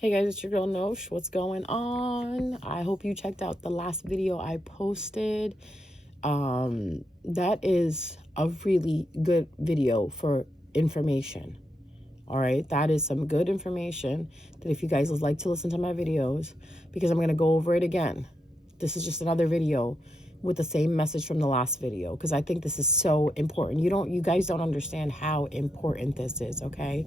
Hey guys, it's your girl Nosh. What's going on? I hope you checked out the last video I posted. That is a really good video for information. All right, that is some good information that if you guys would like to listen to my videos, because I'm going to go over it again. This is just another video with the same message from the last video, because I think this is so important. You guys don't understand how important this is, okay?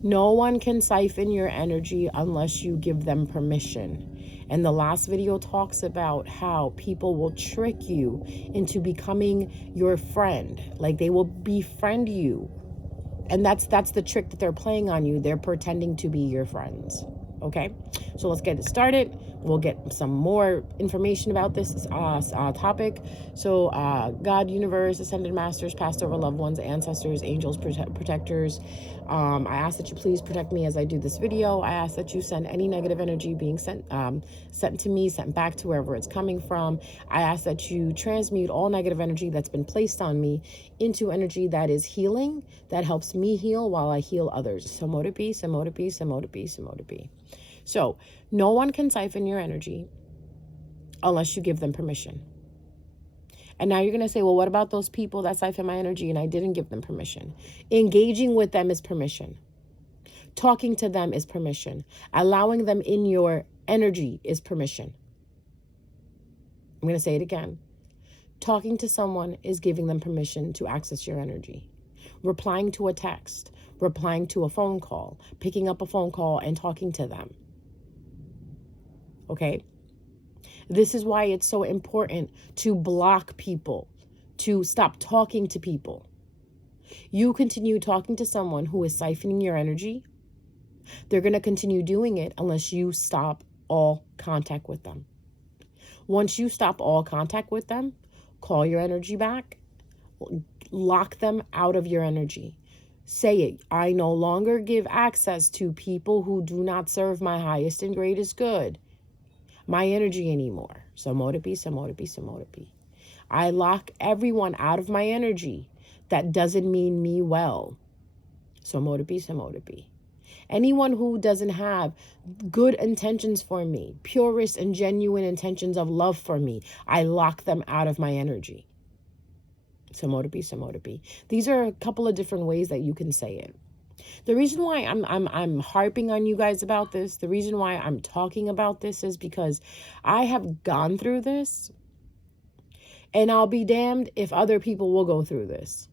No one can siphon your energy unless you give them permission. And the last video talks about how people will trick you into becoming your friend. Like they will befriend you. And that's the trick that they're playing on you. They're pretending to be your friends. Okay, so let's get it started. We'll get some more information about this topic. So God, universe, ascended masters, past over loved ones, ancestors, angels, protectors, I ask that you please protect me as I do this video. I ask that you send any negative energy being sent to me, sent back to wherever it's coming from. I ask that you transmute all negative energy that's been placed on me into energy that is healing, that helps me heal while I heal others. So mote it be, so mote it be, so mote it be, so mote it be. So no one can siphon your energy unless you give them permission. And now you're going to say, well, what about those people that siphon my energy and I didn't give them permission? Engaging with them is permission. Talking to them is permission. Allowing them in your energy is permission. I'm going to say it again. Talking to someone is giving them permission to access your energy. Replying to a text, replying to a phone call, picking up a phone call and talking to them. Okay? This is why it's so important to block people, to stop talking to people. You continue talking to someone who is siphoning your energy, they're going to continue doing it unless you stop all contact with them. Once you stop all contact with them, call your energy back, lock them out of your energy. Say it. I no longer give access to people who do not serve my highest and greatest good, my energy anymore. So mote it be, so mote it be, so mote it be. I lock everyone out of my energy that doesn't mean me well. So mote it be, so mote it be. Anyone who doesn't have good intentions for me, purest and genuine intentions of love for me, I lock them out of my energy. So mote it be, so mote it be. These are a couple of different ways that you can say it. The reason why I'm harping on you guys about this, the reason why I'm talking about this is because I have gone through this, and I'll be damned if other people will go through this.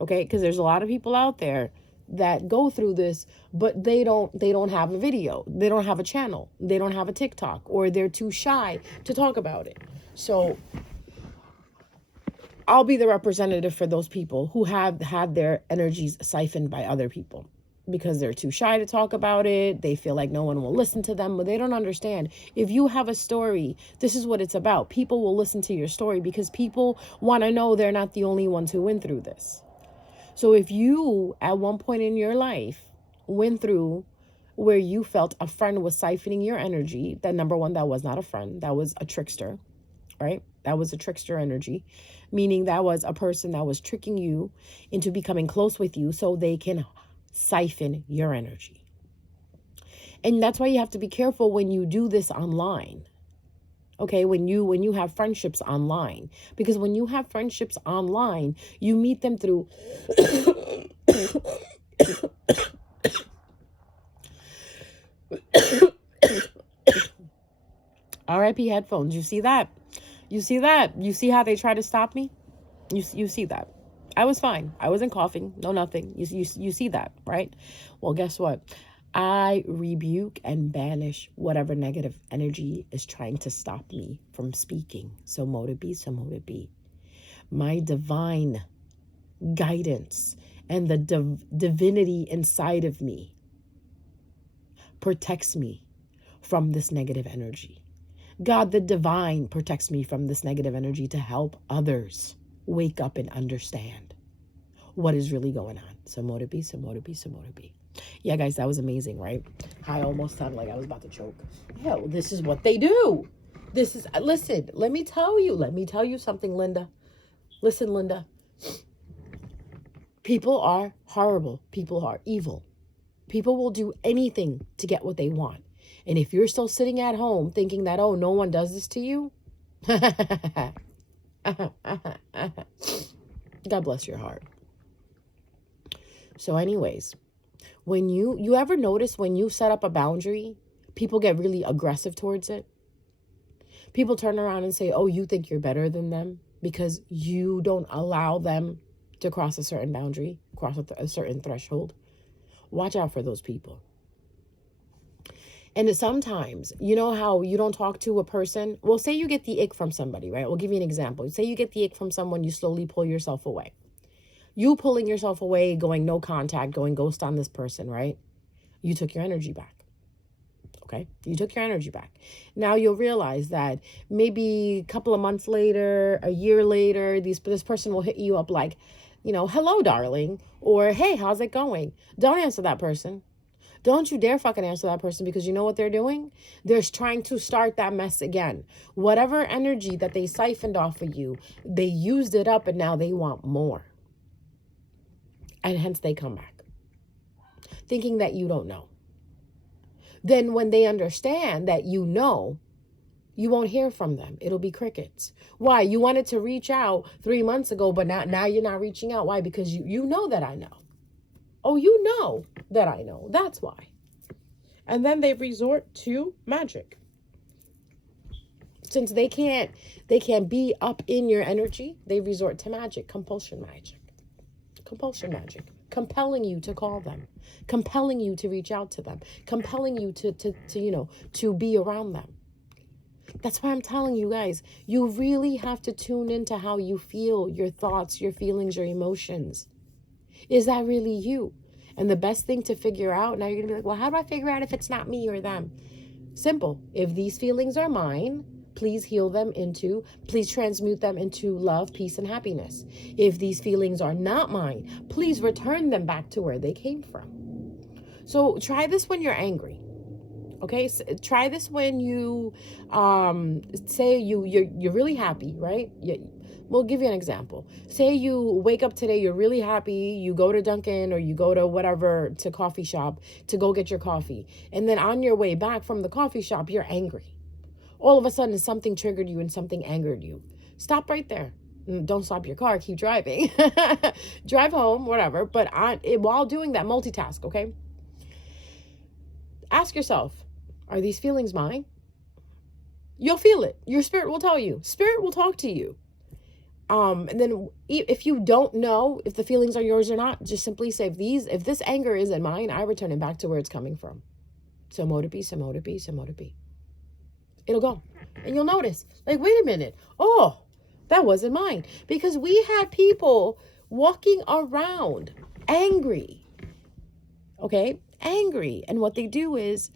Okay? Because there's a lot of people out there that go through this, but they don't have a video. They don't have a channel. They don't have a TikTok, or they're too shy to talk about it. So I'll be the representative for those people who have had their energies siphoned by other people because they're too shy to talk about it. They feel like no one will listen to them, but they don't understand. If you have a story, this is what it's about. People will listen to your story because people want to know they're not the only ones who went through this. So if you, at one point in your life, went through where you felt a friend was siphoning your energy, that number one, that was not a friend. That was a trickster, right? That was a trickster energy, meaning that was a person that was tricking you into becoming close with you so they can siphon your energy. And that's why you have to be careful when you do this online. Okay, when you have friendships online, because when you have friendships online, you meet them through RIP headphones. You see that? You see that? You see how they try to stop me? You see that? I was fine. I wasn't coughing. No, nothing. You see that, right? Well, guess what? I rebuke and banish whatever negative energy is trying to stop me from speaking. So mote it be, so mote it be. My divine guidance and the divinity inside of me protects me from this negative energy. God, the divine, protects me from this negative energy to help others wake up and understand what is really going on. So mote it be, so mote it be, so mote it be. Yeah, guys, that was amazing, right? I almost sounded like I was about to choke. Yeah, well, this is what they do. Listen, let me tell you something, Linda. Listen, Linda. People are horrible. People are evil. People will do anything to get what they want. And if you're still sitting at home thinking that, oh, no one does this to you, God bless your heart. So anyways, when you ever notice when you set up a boundary, people get really aggressive towards it? People turn around and say, oh, you think you're better than them because you don't allow them to cross a certain boundary, cross a certain threshold. Watch out for those people. And sometimes, you know how you don't talk to a person? Well, say you get the ick from somebody, right? We'll give you an example. Say you get the ick from someone, you slowly pull yourself away. You pulling yourself away, going no contact, going ghost on this person, right? You took your energy back. Okay? You took your energy back. Now you'll realize that maybe a couple of months later, a year later, this person will hit you up like, hello, darling, or hey, how's it going? Don't answer that person. Don't you dare fucking answer that person, because you know what they're doing? They're trying to start that mess again. Whatever energy that they siphoned off of you, they used it up and now they want more. And hence they come back, thinking that you don't know. Then when they understand that you know, you won't hear from them. It'll be crickets. Why? You wanted to reach out 3 months ago, but now you're not reaching out. Why? Because you know that I know. Oh, you know that I know. That's why. And then they resort to magic. Since they can't be up in your energy, they resort to magic, compulsion magic, compelling you to call them, compelling you to reach out to them, compelling you to be around them. That's why I'm telling you guys, you really have to tune into how you feel, your thoughts, your feelings, your emotions. Is that really you? And the best thing to figure out, now you're going to be like, well, how do I figure out if it's not me or them? Simple. If these feelings are mine, please please transmute them into love, peace, and happiness. If these feelings are not mine, please return them back to where they came from. So try this when you're angry. Okay, so try this when you say you're really happy, right? We'll give you an example. Say you wake up today, you're really happy, you go to Dunkin' or you go to whatever, to coffee shop to go get your coffee. And then on your way back from the coffee shop, you're angry. All of a sudden something triggered you and something angered you. Stop right there. Don't stop your car, keep driving. Drive home, whatever. But while doing that, multitask, okay? Ask yourself, are these feelings mine? You'll feel it. Your spirit will tell you. Spirit will talk to you. And then if you don't know if the feelings are yours or not, just simply say, if this anger isn't mine, I return it back to where it's coming from. So mote be, so mote be, so mote be. It'll go. And you'll notice, like, wait a minute. Oh, that wasn't mine. Because we had people walking around angry. Okay? Angry. And what they do is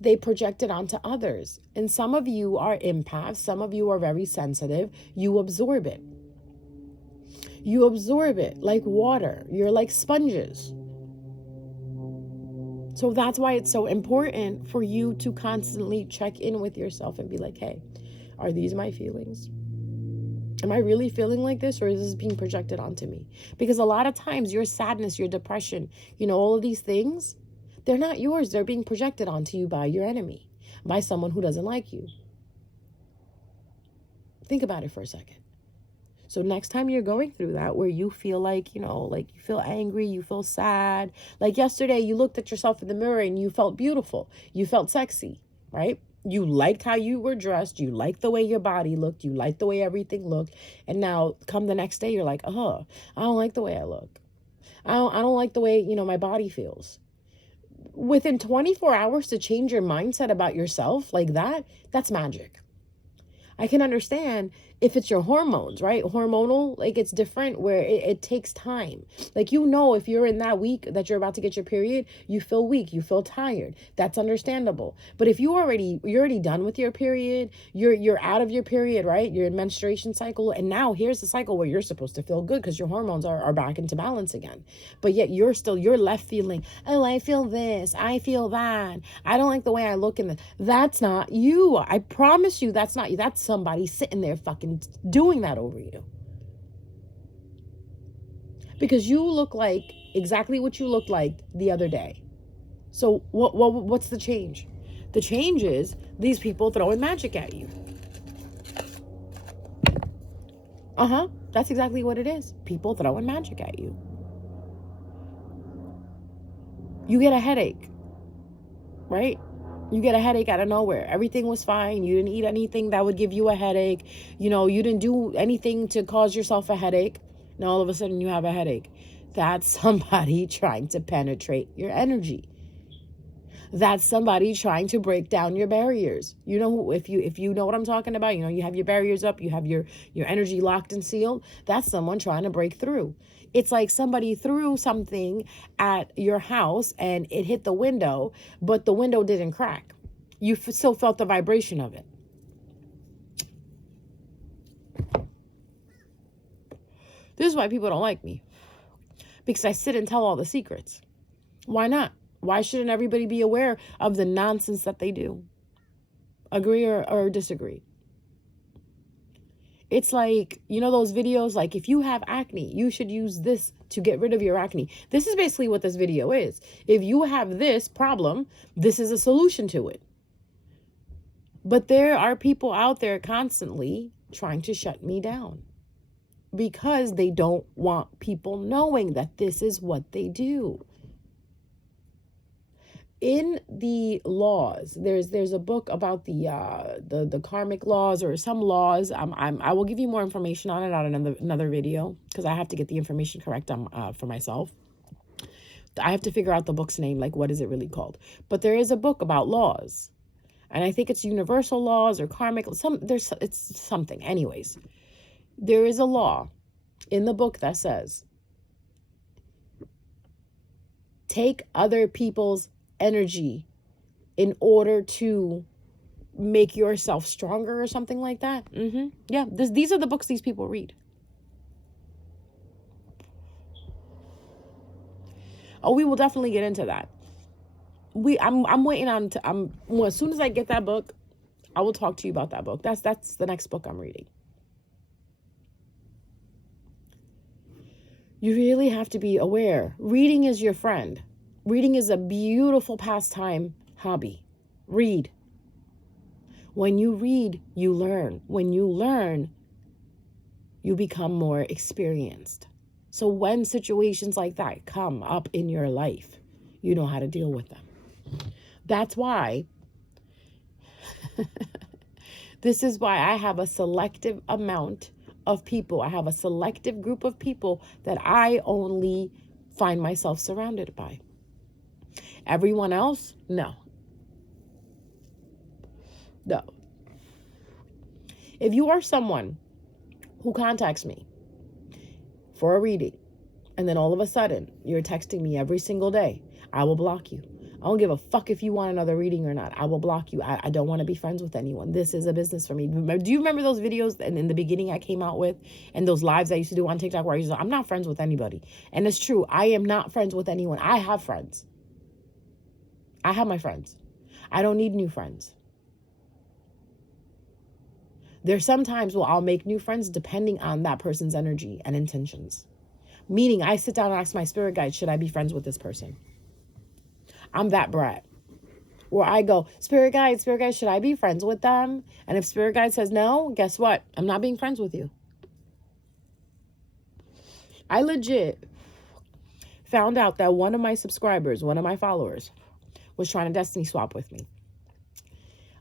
they project it onto others. And some of you are empaths. Some of you are very sensitive. You absorb it. You absorb it like water. You're like sponges. So that's why it's so important for you to constantly check in with yourself and be like, hey, are these my feelings? Am I really feeling like this, or is this being projected onto me? Because a lot of times your sadness, your depression, all of these things, they're not yours. They're being projected onto you by your enemy, by someone who doesn't like you. Think about it for a second. So next time you're going through that, where you feel like, like you feel angry, you feel sad. Like yesterday, you looked at yourself in the mirror and you felt beautiful. You felt sexy, right? You liked how you were dressed. You liked the way your body looked. You liked the way everything looked. And now come the next day, you're like, I don't like the way I look. I don't like the way, my body feels. Within 24 hours to change your mindset about yourself like that, that's magic. I can understand if it's your hormones, right? Hormonal, like it's different where it takes time. Like, if you're in that week that you're about to get your period, you feel weak, you feel tired. That's understandable. But if you're already done with your period, you're out of your period, right? Your menstruation cycle. And now here's the cycle where you're supposed to feel good because your hormones are back into balance again. But yet you're left feeling, oh, I feel this, I feel that. I don't like the way I look in this. That's not you. I promise you that's not you. That's somebody sitting there fucking doing that over you. Because you look like exactly what you looked like the other day. So what's the change? The change is these people throwing magic at you. That's exactly what it is. People throwing magic at you. You get a headache, right? You get a headache out of nowhere. Everything was fine. You didn't eat anything that would give you a headache. You know, you didn't do anything to cause yourself a headache. Now all of a sudden you have a headache. That's somebody trying to penetrate your energy. That's somebody trying to break down your barriers. You know, if you know what I'm talking about, you know, you have your barriers up, you have your energy locked and sealed. That's someone trying to break through. It's like somebody threw something at your house and it hit the window, but the window didn't crack. You still felt the vibration of it. This is why people don't like me. Because I sit and tell all the secrets. Why not? Why shouldn't everybody be aware of the nonsense that they do? Agree or disagree? It's like, you know those videos, like if you have acne, you should use this to get rid of your acne. This is basically what this video is. If you have this problem, this is a solution to it. But there are people out there constantly trying to shut me down because they don't want people knowing that this is what they do. In the laws, there's a book about the karmic laws or some laws. I will give you more information on it on another video because I have to get the information correct for myself. I have to figure out the book's name, like what is it really called? But there is a book about laws, and I think it's universal laws or karmic. It's something. Anyways, there is a law in the book that says take other people's energy in order to make yourself stronger or something like that. Yeah, these are the books these people read. Oh, we will definitely get into that. I'm waiting on as soon as I get that book, I will talk to you about that book. That's the next book I'm reading. You really have to be aware. Reading is your friend. Reading is a beautiful pastime hobby. Read. When you read, you learn. When you learn, you become more experienced. So when situations like that come up in your life, you know how to deal with them. That's why, this is why I have a selective amount of people. I have a selective group of people that I only find myself surrounded by. Everyone else, no. If you are someone who contacts me for a reading, and then all of a sudden you're texting me every single day, I will block you. I don't give a fuck if you want another reading or not. I will block you. I don't want to be friends with anyone. This is a business for me. Do you remember those videos and in the beginning I came out with, and those lives I used to do on TikTok where I used to, I'm not friends with anybody. And it's true. I am not friends with anyone. I have friends. I have my friends. I don't need new friends. There's sometimes where I'll make new friends depending on that person's energy and intentions. Meaning I sit down and ask my spirit guide, should I be friends with this person? I'm that brat. Where I go, spirit guide, should I be friends with them? And if spirit guide says no, guess what? I'm not being friends with you. I legit found out that one of my subscribers, one of my followers, was trying to destiny swap with me.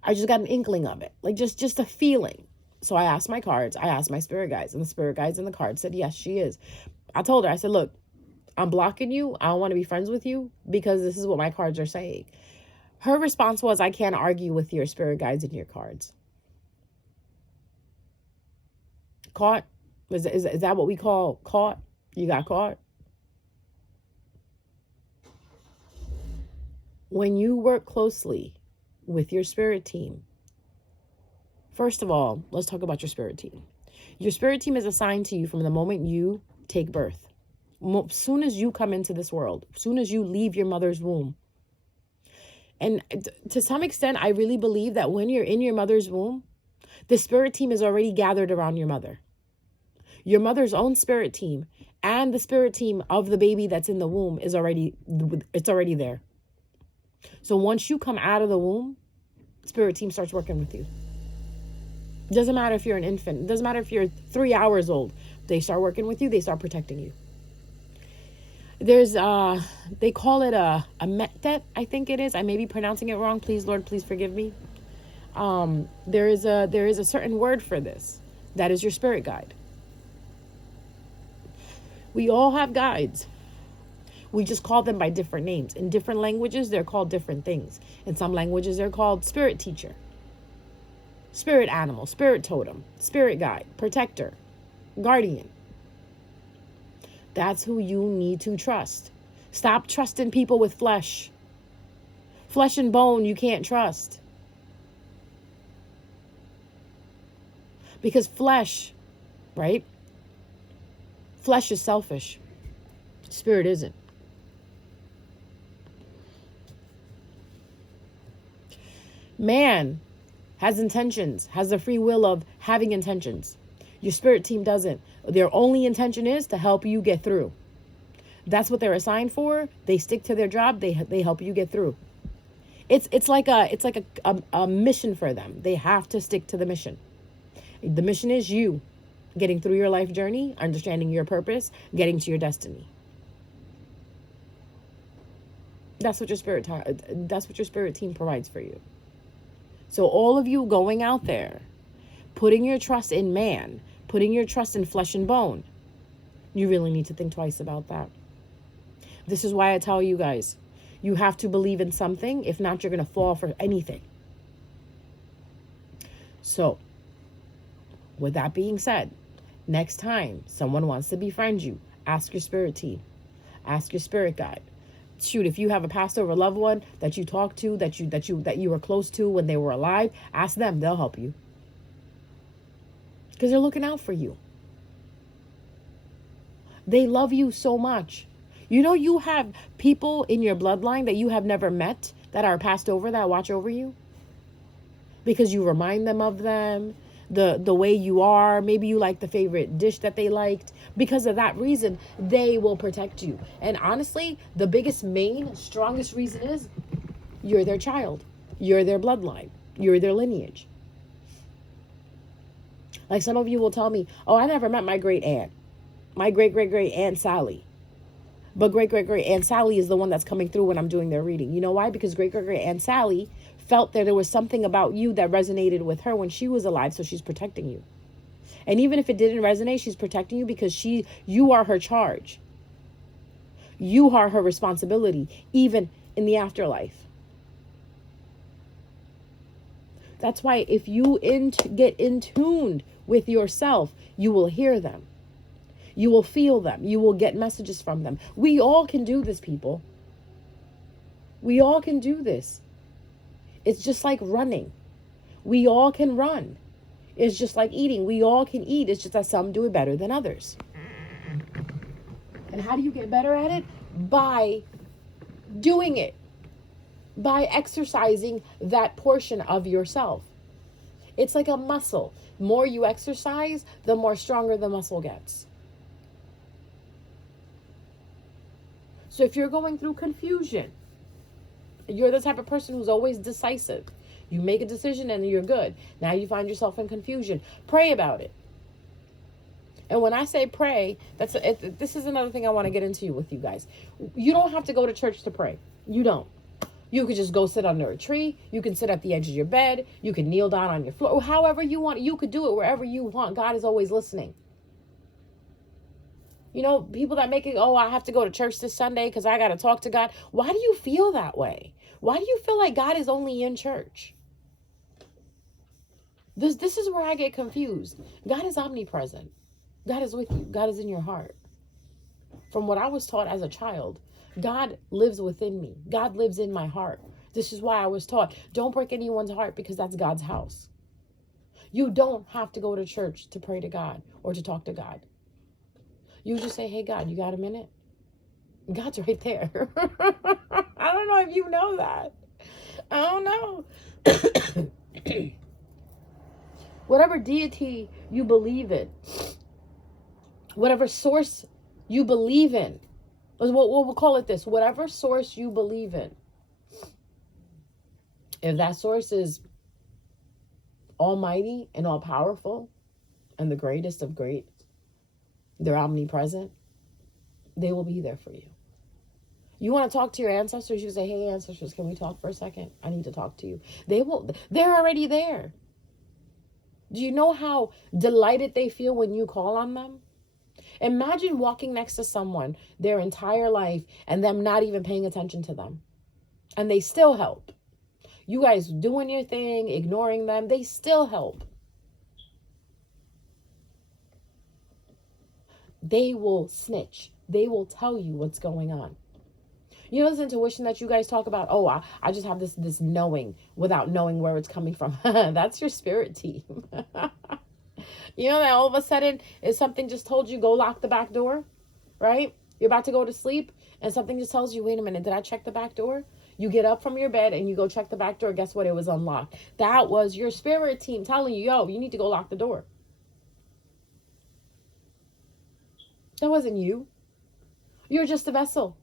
I just got an inkling of it, like just a feeling. So I asked my cards, I asked my spirit guides, and the spirit guides and the cards said, yes, she is. I told her, I said, look, I'm blocking you. I don't want to be friends with you because this is what my cards are saying. Her response was, I can't argue with your spirit guides and your cards. Caught? Is that what we call caught? You got caught? When you work closely with your spirit team, first of all, let's talk about your spirit team. Your spirit team is assigned to you from the moment you take birth. As soon as you come into this world, as soon as you leave your mother's womb. And to some extent, I really believe that when you're in your mother's womb, the spirit team is already gathered around your mother. Your mother's own spirit team and the spirit team of the baby that's in the womb is already there. So once you come out of the womb, spirit team starts working with you. Doesn't matter if you're an infant. It doesn't matter if you're 3 hours old. They start working with you. They start protecting you. There's they call it a mettet, I think it is. I may be pronouncing it wrong. Please, Lord, please forgive me. There is a certain word for this. That is your spirit guide. We all have guides. We just call them by different names. In different languages, they're called different things. In some languages, they're called spirit teacher, spirit animal, spirit totem, spirit guide, protector, guardian. That's who you need to trust. Stop trusting people with flesh. Flesh and bone, you can't trust. Because flesh, right? Flesh is selfish. Spirit isn't. Man has intentions, has the free will of having intentions. Your spirit team doesn't. Their only intention is to help you get through. That's what they're assigned for. They stick to their job. They help you get through. It's like a mission for them. They have to stick to the mission. The mission is you getting through your life journey, understanding your purpose, getting to your destiny. That's what your spirit team provides for you. So all of you going out there, putting your trust in man, putting your trust in flesh and bone, you really need to think twice about that. This is why I tell you guys, you have to believe in something. If not, you're going to fall for anything. So, with that being said, next time someone wants to befriend you, ask your spirit team. Ask your spirit guide. Shoot, if you have a passed over loved one that you talk to, that you were close to when they were alive, ask them. They'll help you. Because they're looking out for you. They love you so much. You know, you have people in your bloodline that you have never met that are passed over that watch over you. Because you remind them of them, the way you are. Maybe you like the favorite dish that they liked. Because of that reason, they will protect you. And honestly, the biggest, strongest reason is you're their child. You're their bloodline. You're their lineage. Like some of you will tell me, oh, I never met my great aunt. My great-great-great Aunt Sally. But great-great-great Aunt Sally is the one that's coming through when I'm doing their reading. You know why? Because great-great-great Aunt Sally felt that there was something about you that resonated with her when she was alive, so she's protecting you. And even if it didn't resonate, she's protecting you because you are her charge. You are her responsibility, even in the afterlife. That's why if you get in tuned with yourself, you will hear them. You will feel them. You will get messages from them. We all can do this, people. We all can do this. It's just like running. We all can run. It's just like eating. We all can eat. It's just that some do it better than others. And how do you get better at it? By doing it. By exercising that portion of yourself. It's like a muscle. The more you exercise, the more stronger the muscle gets. So if you're going through confusion, you're the type of person who's always decisive. You make a decision and you're good. Now you find yourself in confusion. Pray about it. And when I say pray, this is another thing I want to get into with you guys. You don't have to go to church to pray. You don't. You could just go sit under a tree. You can sit at the edge of your bed. You can kneel down on your floor. However you want. You could do it wherever you want. God is always listening. You know, people that make it, oh, I have to go to church this Sunday because I got to talk to God. Why do you feel that way? Why do you feel like God is only in church? This is where I get confused. God is omnipresent. God is with you. God is in your heart. From what I was taught as a child, God lives within me. God lives in my heart. This is why I was taught, don't break anyone's heart because that's God's house. You don't have to go to church to pray to God or to talk to God. You just say, hey, God, you got a minute? God's right there. I don't know if you know that. I don't know. Whatever deity you believe in, whatever source you believe in, we'll call it this, whatever source you believe in, If that source is almighty and all powerful and the greatest of great, they're omnipresent, they will be there for you. You want to talk to your ancestors, you say, hey ancestors, can we talk for a second? I need to talk to you. They're already there. Do you know how delighted they feel when you call on them? Imagine walking next to someone their entire life and them not even paying attention to them. And they still help. You guys doing your thing, ignoring them, they still help. They will snitch. They will tell you what's going on. You know this intuition that you guys talk about? Oh, I just have this knowing without knowing where it's coming from. That's your spirit team. You know that all of a sudden, if something just told you, go lock the back door, right? You're about to go to sleep and something just tells you, wait a minute, did I check the back door? You get up from your bed and you go check the back door. Guess what? It was unlocked. That was your spirit team telling you, yo, you need to go lock the door. That wasn't you. You're just a vessel.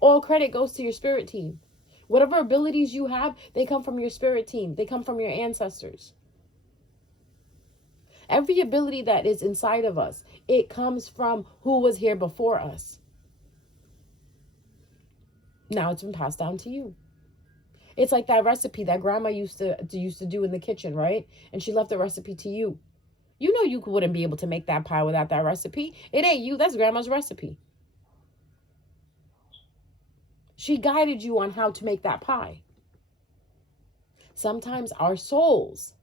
All credit goes to your spirit team. Whatever abilities you have, they come from your spirit team. They come from your ancestors. Every ability that is inside of us, it comes from who was here before us. Now it's been passed down to you. It's like that recipe that grandma used to do in the kitchen, right? And she left the recipe to you. You know you wouldn't be able to make that pie without that recipe. It ain't you. That's grandma's recipe. She guided you on how to make that pie. Sometimes our souls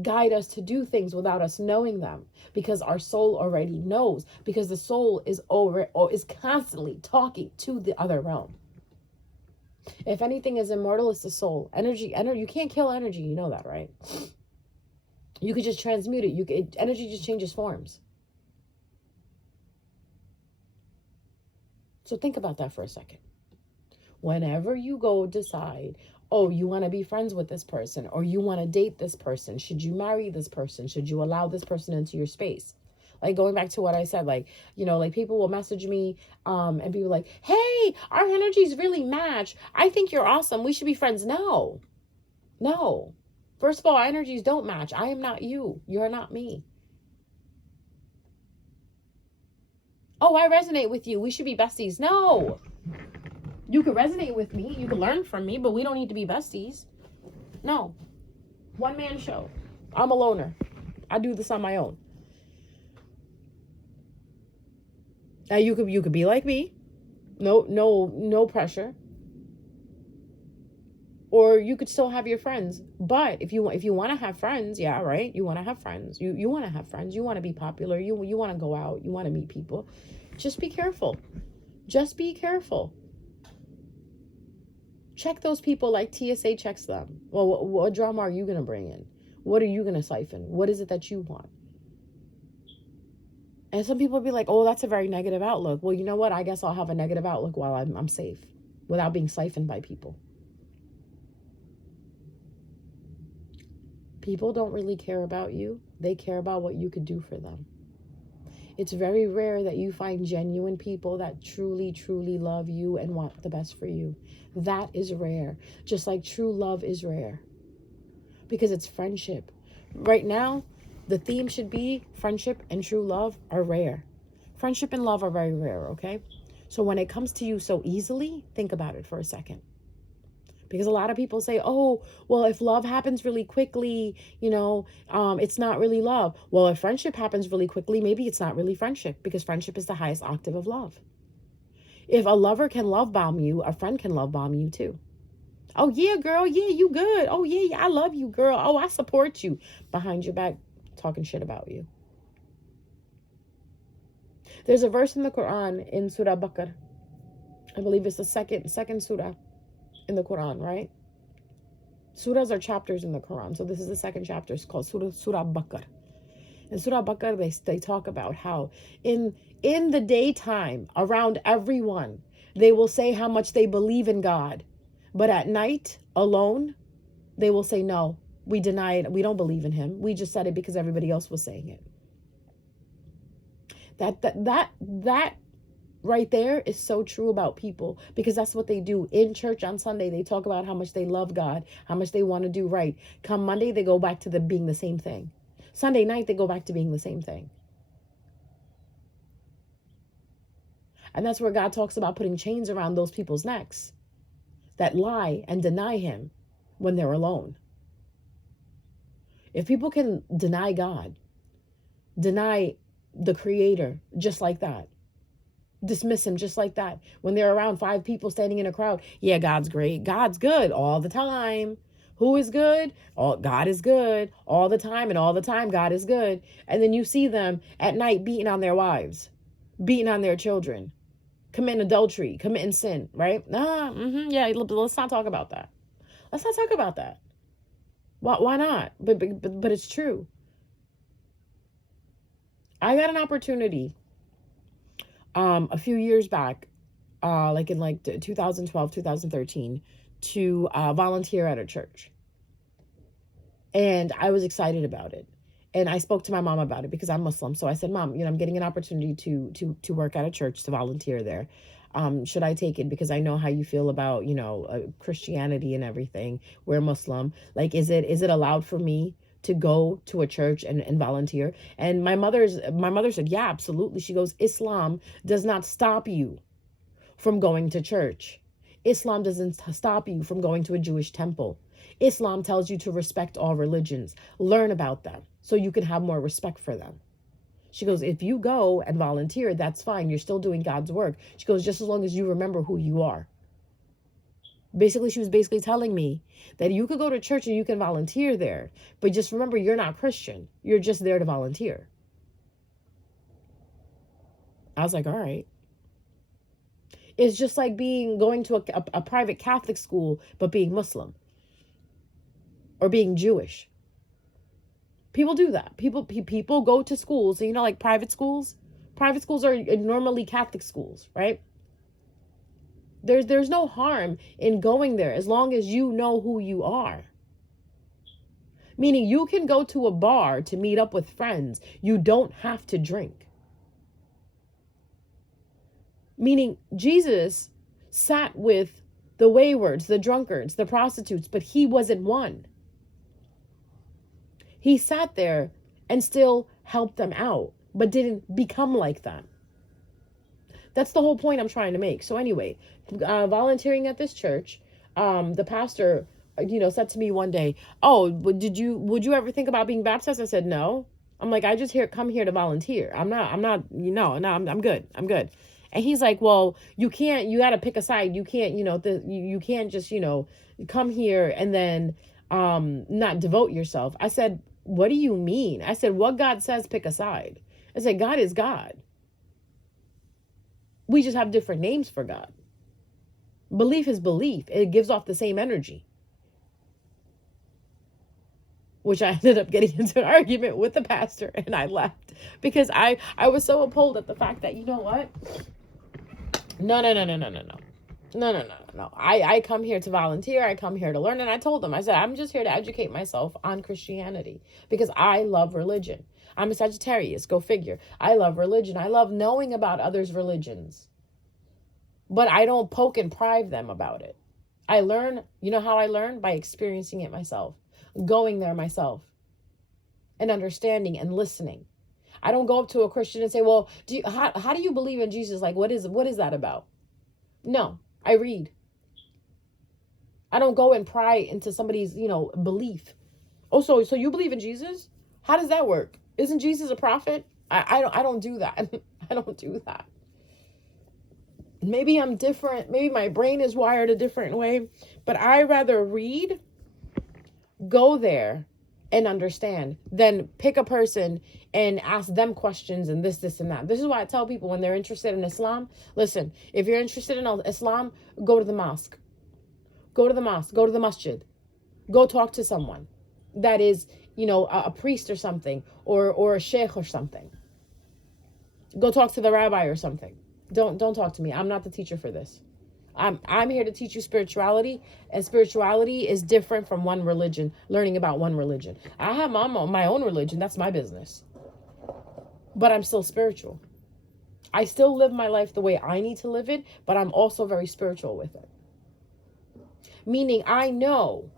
guide us to do things without us knowing them, because our soul already knows, because the soul is constantly talking to the other realm. If anything is immortal, it's the soul. Energy, you can't kill energy. You know that, right? You could just transmute it. Energy just changes forms. So think about that for a second. Whenever you go decide, oh, you want to be friends with this person, or you want to date this person, should you marry this person? Should you allow this person into your space? Like going back to what I said, like, you know, like people will message me and be like, hey, our energies really match. I think you're awesome. We should be friends. No. First of all, our energies don't match. I am not you. You're not me. Oh, I resonate with you. We should be besties. No. You can resonate with me. You can learn from me, but we don't need to be besties. No. One man show. I'm a loner. I do this on my own. Now you could be like me. No pressure. Or you could still have your friends. But if you want to have friends, yeah, right? You want to have friends. You want to have friends. You want to be popular. You want to go out. You want to meet people. Just be careful. Just be careful. Check those people like TSA checks them. Well, what drama are you going to bring in? What are you going to siphon? What is it that you want? And some people be like, oh, that's a very negative outlook. Well, you know what? I guess I'll have a negative outlook while I'm safe without being siphoned by people. People don't really care about you. They care about what you could do for them. It's very rare that you find genuine people that truly, truly love you and want the best for you. That is rare. Just like true love is rare. Because it's friendship. Right now, the theme should be friendship and true love are rare. Friendship and love are very rare, okay? So when it comes to you so easily, think about it for a second. Because a lot of people say, oh, well, if love happens really quickly, it's not really love. Well, if friendship happens really quickly, maybe it's not really friendship, because friendship is the highest octave of love. If a lover can love bomb you, a friend can love bomb you too. Oh, yeah, girl. Yeah, you good. Oh, yeah, I love you, girl. Oh, I support you. Behind your back, talking shit about you. There's a verse in the Quran in Surah Bakr. I believe it's the second surah in the Quran, right? Surahs are chapters in the Quran. So this is the second chapter. It's called Surah Bakr. In Surah Bakr, they talk about how in the daytime, around everyone, they will say how much they believe in God. But at night, alone, they will say, no, we deny it. We don't believe in him. We just said it because everybody else was saying it. That right there is so true about people, because that's what they do in church on Sunday. They talk about how much they love God, how much they want to do right. Come Monday, they go back to being the same thing. Sunday night, they go back to being the same thing. And that's where God talks about putting chains around those people's necks that lie and deny him when they're alone. If people can deny God, deny the Creator just like that, dismiss him just like that, when they're around 5 people standing in a crowd, yeah, God's great, God's good all the time. Who is good? God is good all the time, and all the time God is good. And then you see them at night beating on their wives, beating on their children, committing adultery, committing sin, right? Yeah, let's not talk about that. Let's not talk about that. Why not? But it's true. I got an opportunity a few years back, like in 2012, 2013, to volunteer at a church. And I was excited about it. And I spoke to my mom about it because I'm Muslim. So I said, Mom, I'm getting an opportunity to work at a church, to volunteer there. Should I take it? Because I know how you feel about, Christianity and everything. We're Muslim. Like, is it allowed for me to go to a church and volunteer? And my mother said, yeah, absolutely. She goes, Islam does not stop you from going to church. Islam doesn't stop you from going to a Jewish temple. Islam tells you to respect all religions. Learn about them so you can have more respect for them. She goes, if you go and volunteer, that's fine. You're still doing God's work. She goes, just as long as you remember who you are. She was basically telling me that you could go to church and you can volunteer there, but just remember, you're not Christian. You're just there to volunteer. I was like, all right. It's just like going to a private Catholic school, but being Muslim or being Jewish. People do that. People go to schools, like private schools. Private schools are normally Catholic schools, right? There's no harm in going there as long as you know who you are. Meaning you can go to a bar to meet up with friends. You don't have to drink. Meaning Jesus sat with the waywards, the drunkards, the prostitutes, but he wasn't one. He sat there and still helped them out, but didn't become like them. That's the whole point I'm trying to make. So anyway, volunteering at this church, the pastor, said to me one day, oh, would you ever think about being baptized? I said, no. I'm like, I just come here to volunteer. I'm good. I'm good. And he's like, well, you got to pick a side. You can't, you can't just, come here and then not devote yourself. I said, what do you mean? I said, what God says, pick a side. I said, God is God. We just have different names for God. Belief is belief. It gives off the same energy. Which I ended up getting into an argument with the pastor, and I left because I was so appalled at the fact that, you know what? No. I come here to volunteer. I come here to learn. And I told them, I said, I'm just here to educate myself on Christianity because I love religion. I'm a Sagittarius, go figure. I love religion. I love knowing about others' religions. But I don't poke and pry them about it. I learn, you know how I learn? By experiencing it myself, going there myself, and understanding and listening. I don't go up to a Christian and say, well, how do you believe in Jesus? Like, what is that about? No, I read. I don't go and pry into somebody's, belief. Oh, so you believe in Jesus? How does that work? Isn't Jesus a prophet? I don't do that. I don't do that. Maybe I'm different. Maybe my brain is wired a different way, but I rather read, go there, and understand than pick a person and ask them questions and this and that. This is why I tell people when they're interested in Islam, listen, if you're interested in Islam, go to the mosque. Go to the mosque. Go to the masjid. Go talk to someone that is, a priest or something, or a sheikh or something. Go talk to the rabbi or something. Don't talk to me. I'm not the teacher for this. I'm here to teach you spirituality, and spirituality is different from one religion, learning about one religion. I have my own religion. That's my business. But I'm still spiritual. I still live my life the way I need to live it, but I'm also very spiritual with it. Meaning I know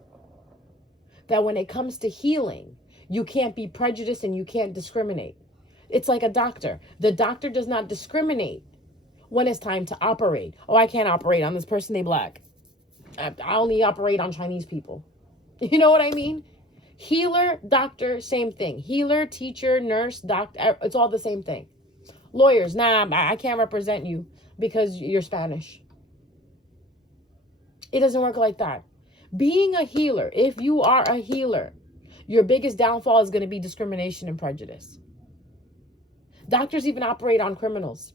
that when it comes to healing, you can't be prejudiced and you can't discriminate. It's like a doctor. The doctor does not discriminate when it's time to operate. Oh, I can't operate on this person, they black. I only operate on Chinese people. You know what I mean? Healer, doctor, same thing. Healer, teacher, nurse, doctor, it's all the same thing. Lawyers, nah, I can't represent you because you're Spanish. It doesn't work like that. Being a healer, if you are a healer, your biggest downfall is going to be discrimination and prejudice. Doctors even operate on criminals.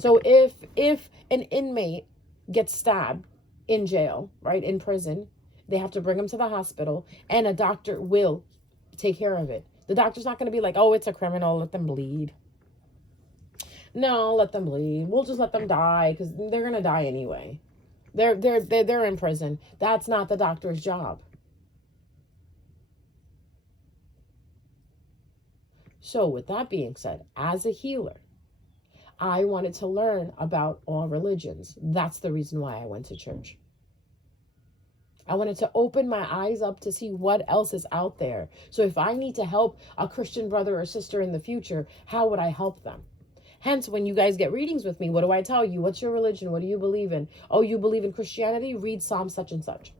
So if an inmate gets stabbed in jail, right, in prison, they have to bring him to the hospital, and a doctor will take care of it. The doctor's not going to be like, oh, it's a criminal, let them bleed. No, let them bleed. We'll just let them die because they're going to die anyway. They're in prison. That's not the doctor's job. So with that being said, as a healer, I wanted to learn about all religions. That's the reason why I went to church. I wanted to open my eyes up to see what else is out there. So if I need to help a Christian brother or sister in the future, how would I help them? Hence, when you guys get readings with me, what do I tell you? What's your religion? What do you believe in? Oh, you believe in Christianity? Read Psalm such and such.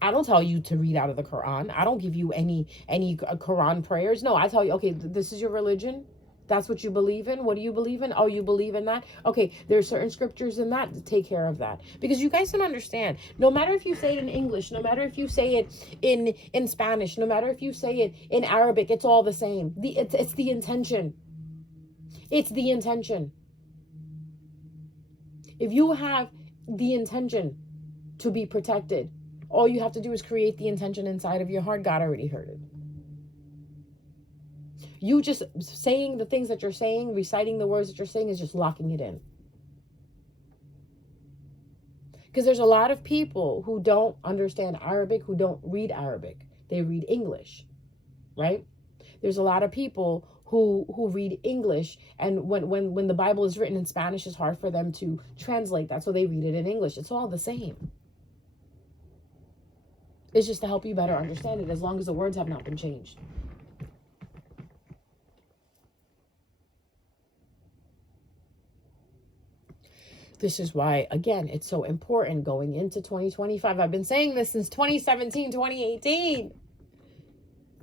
I don't tell you to read out of the Quran. I don't give you any Quran prayers. No, I tell you, okay, this is your religion. That's what you believe in. What do you believe in? Oh, you believe in that? Okay, there are certain scriptures in that to take care of that. Because you guys don't understand. No matter if you say it in English, no matter if you say it in Spanish, no matter if you say it in Arabic, it's all the same. It's the intention. It's the intention. If you have the intention to be protected, all you have to do is create the intention inside of your heart. God already heard it. You just saying the things that you're saying, reciting the words that you're saying is just locking it in. Because there's a lot of people who don't understand Arabic, who don't read Arabic. They read English, right? There's a lot of people who read English, and when the Bible is written in Spanish, it's hard for them to translate that, so they read it in English. It's all the same. It's just to help you better understand it, as long as the words have not been changed. This is why, again, it's so important going into 2025. I've been saying this since 2017, 2018.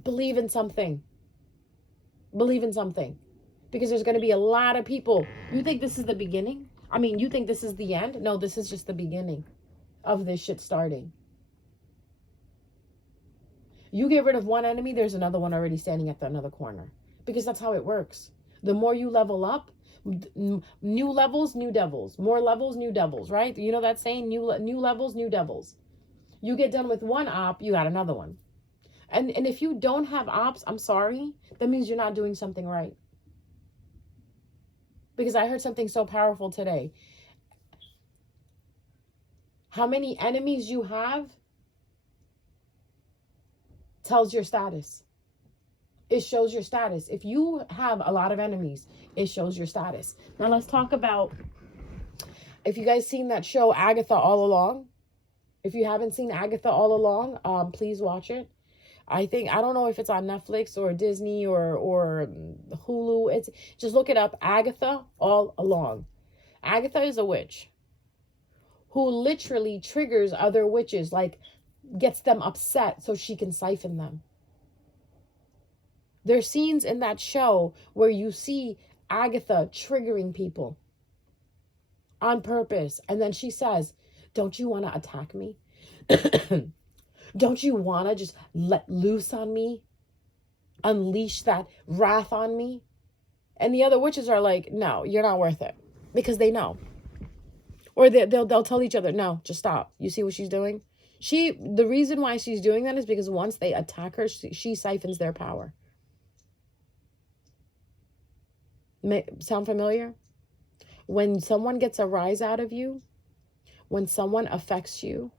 Believe in something. Believe in something. Because there's going to be a lot of people. You think this is the beginning? I mean, you think this is the end? No, this is just the beginning of this shit starting. You get rid of one enemy, there's another one already standing at another corner. Because that's how it works. The more you level up, new levels, new devils. More levels, new devils, right? You know that saying, new levels, new devils. You get done with one op, you got another one. And if you don't have ops, I'm sorry, that means you're not doing something right. Because I heard something so powerful today. How many enemies you have tells your status. It shows your status. If you have a lot of enemies, it shows your status. Now let's talk about, if you guys seen that show Agatha All Along. If you haven't seen Agatha All Along, please watch it. I don't know if it's on Netflix or Disney or Hulu. It's just look it up. Agatha All Along. Agatha is a witch who literally triggers other witches, like gets them upset so she can siphon them. There's scenes in that show where you see Agatha triggering people on purpose. And then she says, don't you want to attack me? Don't you want to just let loose on me? Unleash that wrath on me? And the other witches are like, no, you're not worth it. Because they know. Or they'll tell each other, no, just stop. You see what she's doing? The reason why she's doing that is because once they attack her, she siphons their power. Sound familiar? When someone gets a rise out of you, when someone affects you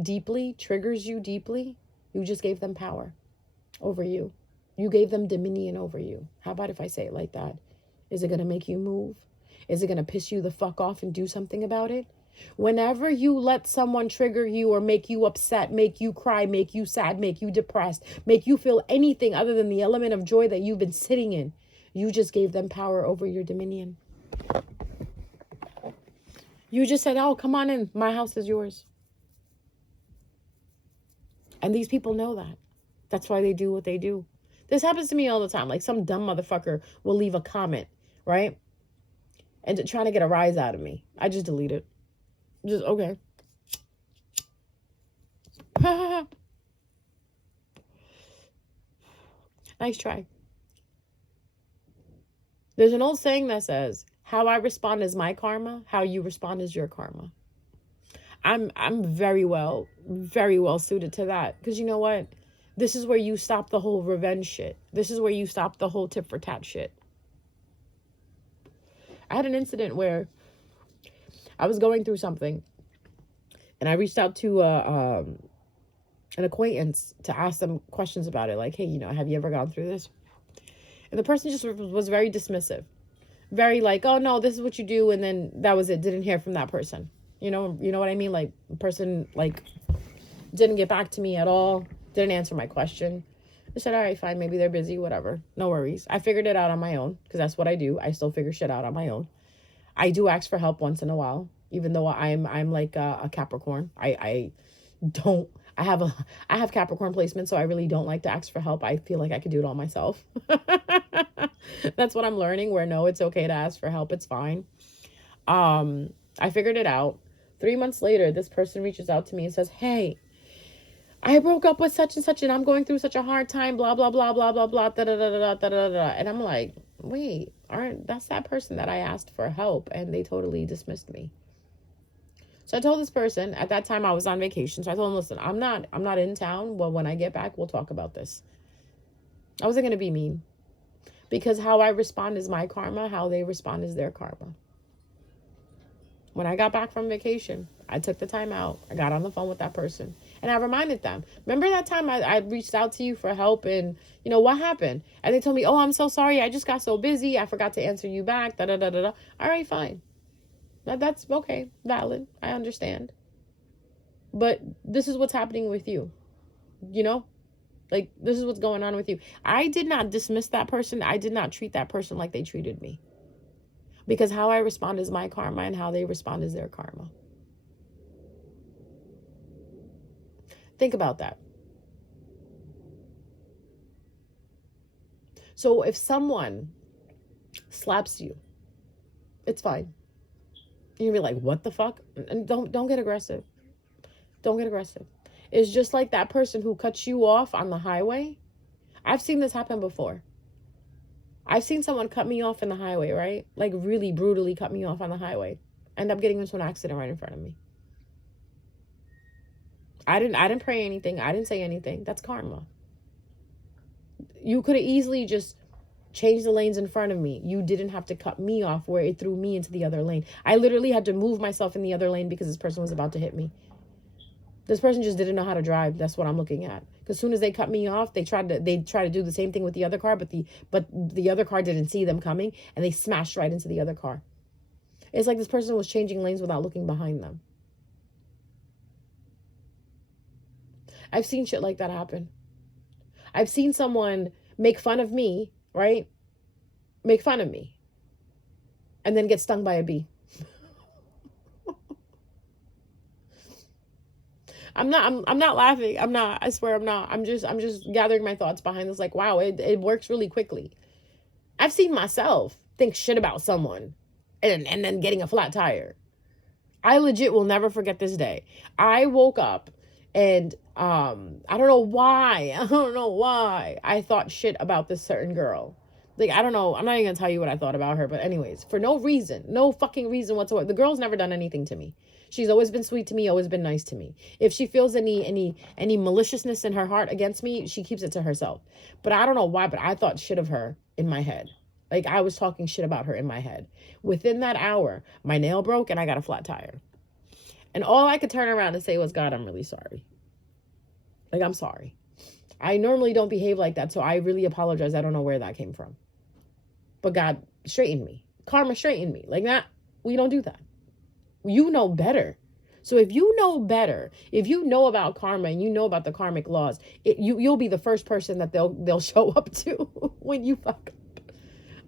deeply, triggers you deeply, you just gave them power over you. You gave them dominion over you. How about if I say it like that? Is it going to make you move? Is it going to piss you the fuck off and do something about it? Whenever you let someone trigger you or make you upset, make you cry, make you sad, make you depressed, make you feel anything other than the element of joy that you've been sitting in, you just gave them power over your dominion. You just said, oh, come on in. My house is yours. And these people know that. That's why they do what they do. This happens to me all the time. Like some dumb motherfucker will leave a comment, right? And trying to get a rise out of me. I just delete it. Just, okay. Nice try. There's an old saying that says, how I respond is my karma. How you respond is your karma. I'm very well suited to that. Because you know what? This is where you stop the whole revenge shit. This is where you stop the whole tit for tat shit. I had an incident where I was going through something and I reached out to an acquaintance to ask them questions about it. Like, hey, you know, have you ever gone through this? And the person just was very dismissive. Very like, oh, no, this is what you do. And then that was it. Didn't hear from that person. You know what I mean? Like, the person, like, didn't get back to me at all. Didn't answer my question. I said, all right, fine. Maybe they're busy, whatever. No worries. I figured it out on my own because that's what I do. I still figure shit out on my own. I do ask for help once in a while, even though I'm like a Capricorn. I have Capricorn placement, so I really don't like to ask for help. I feel like I could do it all myself. That's what I'm learning, where no, it's okay to ask for help. It's fine. I figured it out. 3 months later, this person reaches out to me and says, hey, I broke up with such and such and I'm going through such a hard time, blah, blah, blah, blah, blah, blah, da, da, da, da, da, da, da. And I'm like, wait, that's that person that I asked for help and they totally dismissed me. So I told this person, at that time I was on vacation. So I told him, listen, I'm not in town. Well, when I get back, we'll talk about this. I wasn't going to be mean because how I respond is my karma. How they respond is their karma. When I got back from vacation, I took the time out. I got on the phone with that person. And I reminded them, remember that time I reached out to you for help and, you know, what happened? And they told me, oh, I'm so sorry. I just got so busy. I forgot to answer you back. Da, da, da, da, da. All right, fine. That's okay. Valid. I understand. But this is what's happening with you. You know? Like, this is what's going on with you. I did not dismiss that person. I did not treat that person like they treated me. Because how I respond is my karma and how they respond is their karma. Think about that. So if someone slaps you, it's fine. You'll be like, what the fuck? And don't get aggressive. Don't get aggressive. It's just like that person who cuts you off on the highway. I've seen this happen before. I've seen someone cut me off in the highway, right? Like really brutally cut me off on the highway. End up getting into an accident right in front of me. I didn't pray anything. I didn't say anything. That's karma. You could have easily just changed the lanes in front of me. You didn't have to cut me off where it threw me into the other lane. I literally had to move myself in the other lane because this person was about to hit me. This person just didn't know how to drive. That's what I'm looking at. Because as soon as they cut me off, they tried to do the same thing with the other car, but the other car didn't see them coming and they smashed right into the other car. It's like this person was changing lanes without looking behind them. I've seen shit like that happen. I've seen someone make fun of me, right? Make fun of me. And then get stung by a bee. I'm not laughing. I'm not. I swear I'm not. I'm just gathering my thoughts behind this. Like, wow, it works really quickly. I've seen myself think shit about someone and then getting a flat tire. I legit will never forget this day. I woke up and I don't know why. I thought shit about this certain girl. Like, I don't know. I'm not even gonna tell you what I thought about her. But anyways, for no reason, no fucking reason whatsoever. The girl's never done anything to me. She's always been sweet to me, always been nice to me. If she feels any maliciousness in her heart against me, she keeps it to herself. But I don't know why, but I thought shit of her in my head. Like, I was talking shit about her in my head. Within that hour, my nail broke and I got a flat tire. And all I could turn around and say was, God, I'm really sorry. Like, I'm sorry. I normally don't behave like that, so I really apologize. I don't know where that came from. but God straightened me. Karma straightened me. Like, that, we don't do that. You know better. So if you know better, if you know about karma and you know about the karmic laws, you'll be the first person that they'll show up to when you fuck up.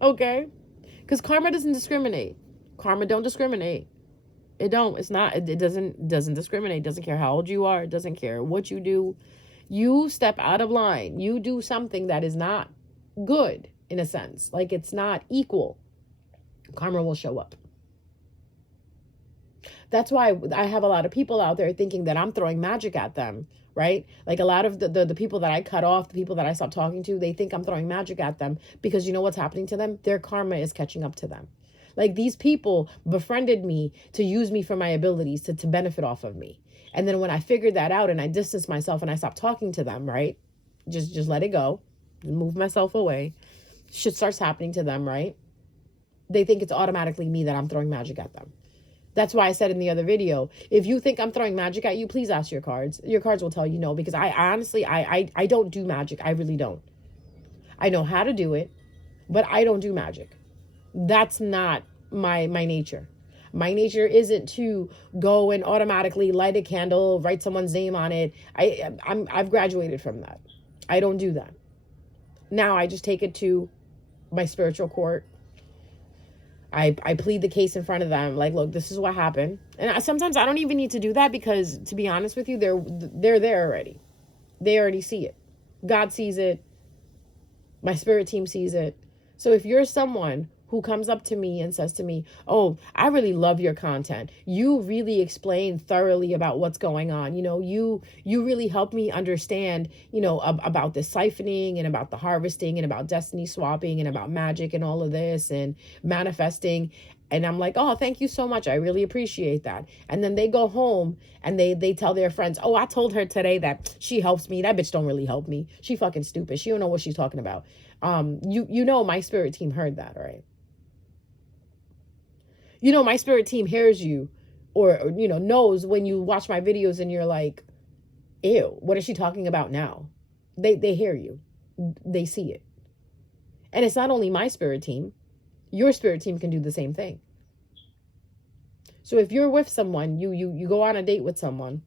Okay? Because karma doesn't discriminate. Karma don't discriminate. It don't. It's not. It doesn't discriminate. It doesn't care how old you are. It doesn't care what you do. You step out of line. You do something that is not good, in a sense. Like, it's not equal. Karma will show up. That's why I have a lot of people out there thinking that I'm throwing magic at them, right? Like, a lot of the people that I cut off, the people that I stopped talking to, they think I'm throwing magic at them because you know what's happening to them? Their karma is catching up to them. Like, these people befriended me to use me for my abilities, to benefit off of me. And then when I figured that out and I distanced myself and I stopped talking to them, right? Just let it go. Move myself away. Shit starts happening to them, right? They think it's automatically me that I'm throwing magic at them. That's why I said in the other video, if you think I'm throwing magic at you, please ask your cards. Your cards will tell you no, because I honestly, I don't do magic. I really don't. I know how to do it, but I don't do magic. That's not my nature. My nature isn't to go and automatically light a candle, write someone's name on it. I've graduated from that. I don't do that. Now I just take it to my spiritual court. I plead the case in front of them. Like, look, this is what happened. And sometimes I don't even need to do that because, to be honest with you, they're there already. They already see it. God sees it. My spirit team sees it. So if you're someone who comes up to me and says to me, oh, I really love your content. You really explain thoroughly about what's going on. You know, you really help me understand, you know, about the siphoning and about the harvesting and about destiny swapping and about magic and all of this and manifesting. And I'm like, oh, thank you so much. I really appreciate that. And then they go home and they tell their friends, oh, I told her today that she helps me. That bitch don't really help me. She fucking stupid. She don't know what she's talking about. You know, my spirit team heard that, right? You know, my spirit team hears you or, you know, knows when you watch my videos and you're like, ew, what is she talking about now? They hear you. They see it. And it's not only my spirit team. Your spirit team can do the same thing. So if you're with someone, you go on a date with someone,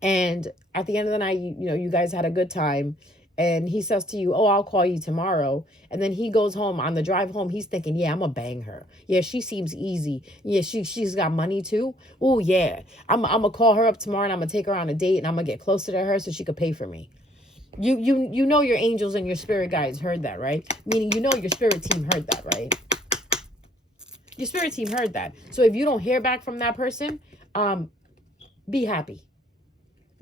and at the end of the night, you know, you guys had a good time, and he says to you, oh, I'll call you tomorrow. And then he goes home. On the drive home, he's thinking, yeah, I'm going to bang her. Yeah, she seems easy. Yeah, she's got money too. Oh, yeah, I'm going to call her up tomorrow, and I'm going to take her on a date, and I'm going to get closer to her so she could pay for me. You know your angels and your spirit guides heard that, right? Meaning, you know your spirit team heard that, right? Your spirit team heard that. So if you don't hear back from that person, be happy.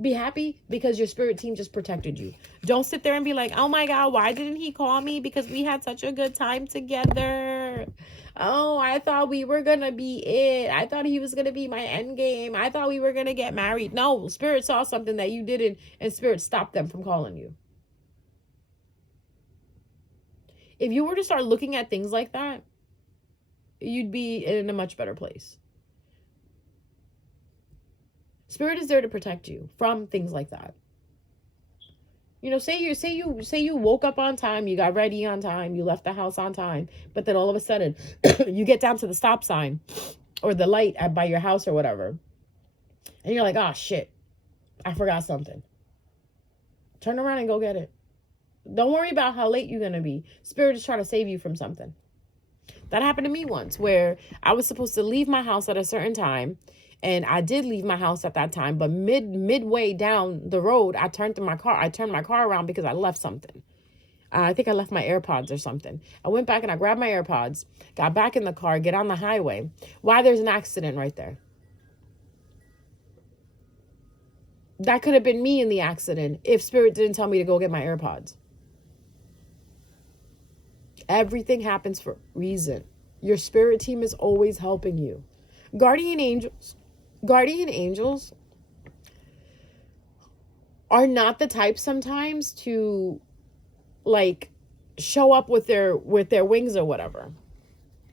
Be happy because your spirit team just protected you. Don't sit there and be like, oh my God, why didn't he call me? Because we had such a good time together. Oh, I thought we were going to be it. I thought he was going to be my end game. I thought we were going to get married. No, spirit saw something that you didn't, and spirit stopped them from calling you. If you were to start looking at things like that, you'd be in a much better place. Spirit is there to protect you from things like that. You know, say you woke up on time, you got ready on time, you left the house on time, but then all of a sudden you get down to the stop sign or the light by your house or whatever. And you're like, oh shit, I forgot something. Turn around and go get it. Don't worry about how late you're going to be. Spirit is trying to save you from something. That happened to me once where I was supposed to leave my house at a certain time. And I did leave my house at that time, but midway down the road, I turned my car around because I left something. I think I left my AirPods or something. I went back and I grabbed my AirPods, got back in the car, get on the highway. Why? There's an accident right there. That could have been me in the accident if Spirit didn't tell me to go get my AirPods. Everything happens for a reason. Your spirit team is always helping you. Guardian angels are not the type sometimes to like show up with their wings or whatever.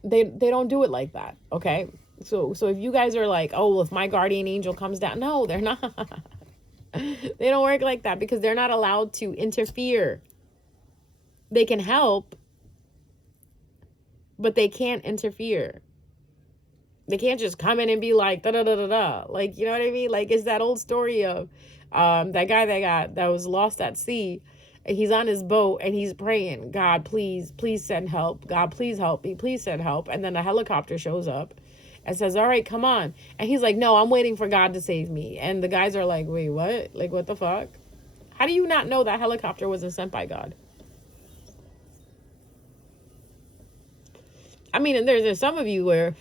They don't do it like that, okay? So if you guys are like, oh, well, if my guardian angel comes down, no, they're not. They don't work like that because they're not allowed to interfere. They can help, but they can't interfere. They can't just come in and be like, da da da da da. Like, you know what I mean? Like, it's that old story of that guy that was lost at sea. And he's on his boat and he's praying, God, please, please send help. God, please help me. Please send help. And then a helicopter shows up and says, all right, come on. And he's like, no, I'm waiting for God to save me. And the guys are like, wait, what? Like, what the fuck? How do you not know that helicopter wasn't sent by God? I mean, and there's some of you where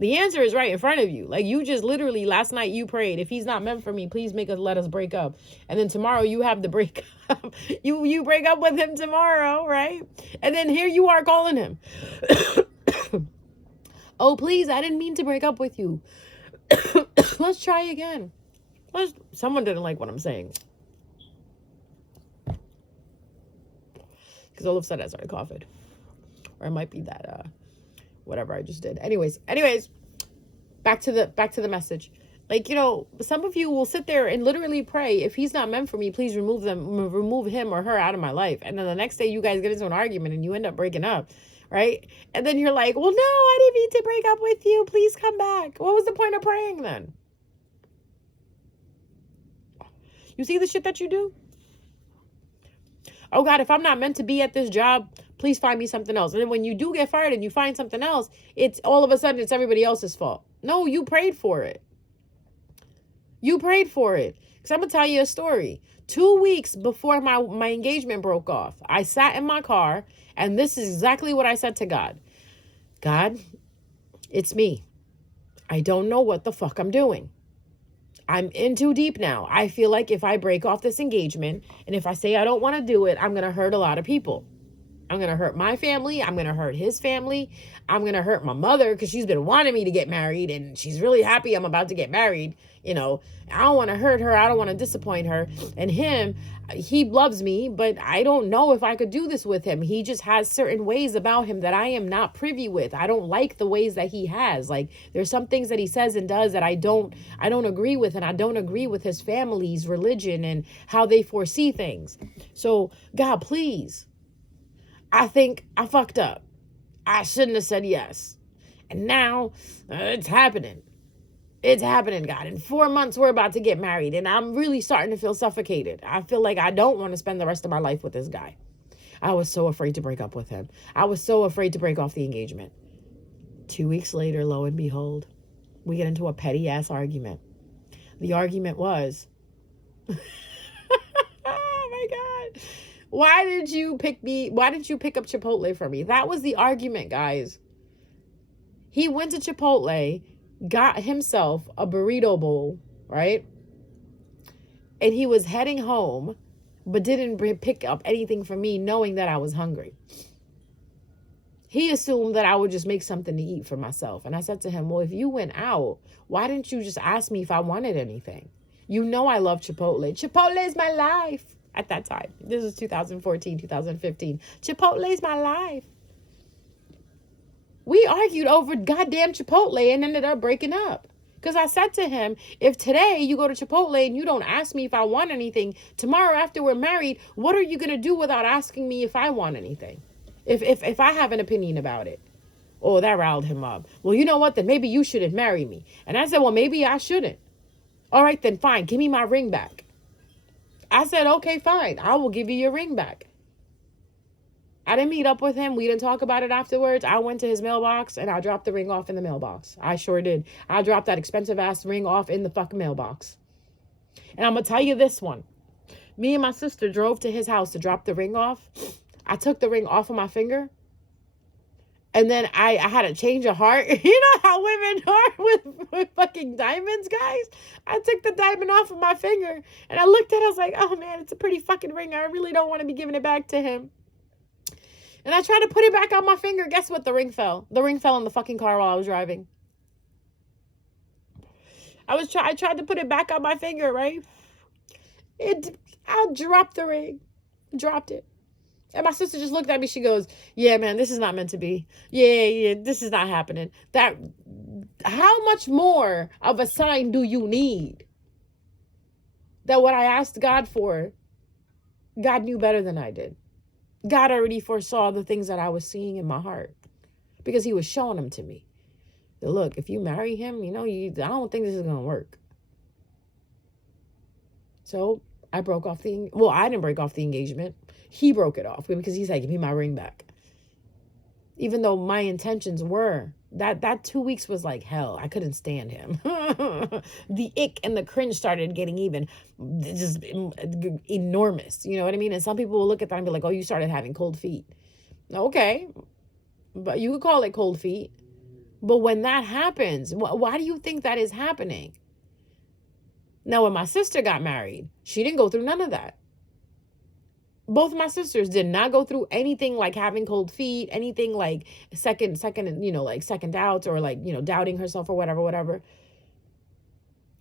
the answer is right in front of you. Like, you just literally last night you prayed, if he's not meant for me, please let us break up. And then tomorrow you have the break up. you break up with him tomorrow, right? And then here you are calling him. Oh, please, I didn't mean to break up with you. Let's try again. Someone didn't like what I'm saying. Because all of a sudden I started coughing. Or it might be that whatever I just did. Anyways, back to the message. Like, you know, some of you will sit there and literally pray, if he's not meant for me, please remove him or her out of my life. And then the next day you guys get into an argument and you end up breaking up, right? And then you're like, well, no, I didn't mean to break up with you. Please come back. What was the point of praying then? You see the shit that you do? Oh God, if I'm not meant to be at this job, please find me something else. And then when you do get fired and you find something else, it's all of a sudden it's everybody else's fault. No, you prayed for it. You prayed for it. Because I'm going to tell you a story. 2 weeks before my engagement broke off, I sat in my car and this is exactly what I said to God. God, it's me. I don't know what the fuck I'm doing. I'm in too deep now. I feel like if I break off this engagement and if I say I don't want to do it, I'm going to hurt a lot of people. I'm going to hurt my family. I'm going to hurt his family. I'm going to hurt my mother because she's been wanting me to get married and she's really happy I'm about to get married. You know, I don't want to hurt her. I don't want to disappoint her. And him, he loves me, but I don't know if I could do this with him. He just has certain ways about him that I am not privy with. I don't like the ways that he has. Like, there's some things that he says and does that I don't agree with. And I don't agree with his family's religion and how they foresee things. So God, please. I think I fucked up. I shouldn't have said yes. And now it's happening. It's happening, God. In 4 months, we're about to get married. And I'm really starting to feel suffocated. I feel like I don't want to spend the rest of my life with this guy. I was so afraid to break up with him. I was so afraid to break off the engagement. 2 weeks later, lo and behold, we get into a petty ass argument. The argument was, oh my God. Why did you pick up Chipotle for me? That was the argument, guys. He went to Chipotle, got himself a burrito bowl, right? And he was heading home, but didn't pick up anything for me, knowing that I was hungry. He assumed that I would just make something to eat for myself. And I said to him, well, if you went out, why didn't you just ask me if I wanted anything? You know I love Chipotle. Chipotle is my life. At that time, this was 2014, 2015. Chipotle is my life. We argued over goddamn Chipotle and ended up breaking up. Because I said to him, if today you go to Chipotle and you don't ask me if I want anything, tomorrow after we're married, what are you going to do without asking me if I want anything? If I have an opinion about it. Oh, that riled him up. Well, you know what? Then maybe you shouldn't marry me. And I said, well, maybe I shouldn't. All right, then fine. Give me my ring back. I said, okay, fine. I will give you your ring back. I didn't meet up with him. We didn't talk about it afterwards. I went to his mailbox and I dropped the ring off in the mailbox. I sure did. I dropped that expensive ass ring off in the fucking mailbox. And I'm going to tell you this one. Me and my sister drove to his house to drop the ring off. I took the ring off of my finger. And then I had a change of heart. You know how women are with fucking diamonds, guys? I took the diamond off of my finger. And I looked at it. I was like, oh, man, it's a pretty fucking ring. I really don't want to be giving it back to him. And I tried to put it back on my finger. Guess what? The ring fell. The ring fell in the fucking car while I was driving. I tried to put it back on my finger, right? I dropped the ring. Dropped it. And my sister just looked at me. She goes, yeah, man, this is not meant to be. Yeah, this is not happening. How much more of a sign do you need? That what I asked God for, God knew better than I did. God already foresaw the things that I was seeing in my heart. because he was showing them to me. Look, if you marry him, I don't think this is going to work. So I broke off I didn't break off the engagement. He broke it off because he's like, give me my ring back. Even though my intentions were, that 2 weeks was like hell. I couldn't stand him. The ick and the cringe started getting even just enormous. You know what I mean? And some people will look at that and be like, oh, you started having cold feet. Okay. But you could call it cold feet. But when that happens, why do you think that is happening? Now, when my sister got married, she didn't go through none of that. Both my sisters did not go through anything like having cold feet, anything like second, like second doubts or like, doubting herself or whatever.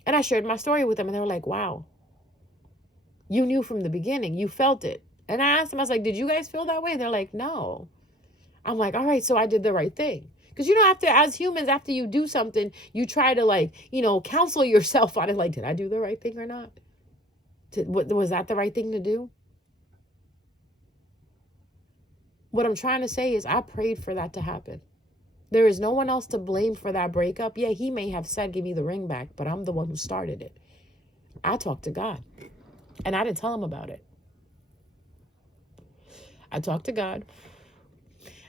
And I shared my story with them and they were like, wow, you knew from the beginning, you felt it. And I asked them, I was like, did you guys feel that way? And they're like, no. I'm like, all right, so I did the right thing. Because, as humans, after you do something, you try to counsel yourself on it. Like, did I do the right thing or not? Was that the right thing to do? What I'm trying to say is I prayed for that to happen. There is no one else to blame for that breakup. Yeah, he may have said, give me the ring back, but I'm the one who started it. I talked to God and I didn't tell him about it. I talked to God.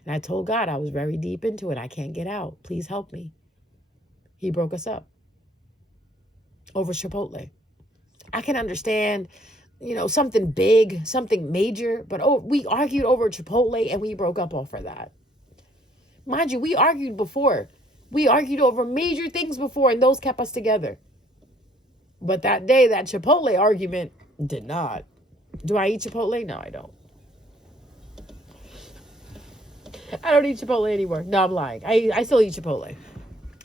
And I told God I was very deep into it. I can't get out. Please help me. He broke us up over Chipotle. I can understand, something big, something major, but we argued over Chipotle and we broke up off of that. Mind you, we argued before. We argued over major things before and those kept us together. But that day, that Chipotle argument did not. Do I eat Chipotle? No, I don't. I don't eat Chipotle anymore. No, I'm lying. I still eat Chipotle.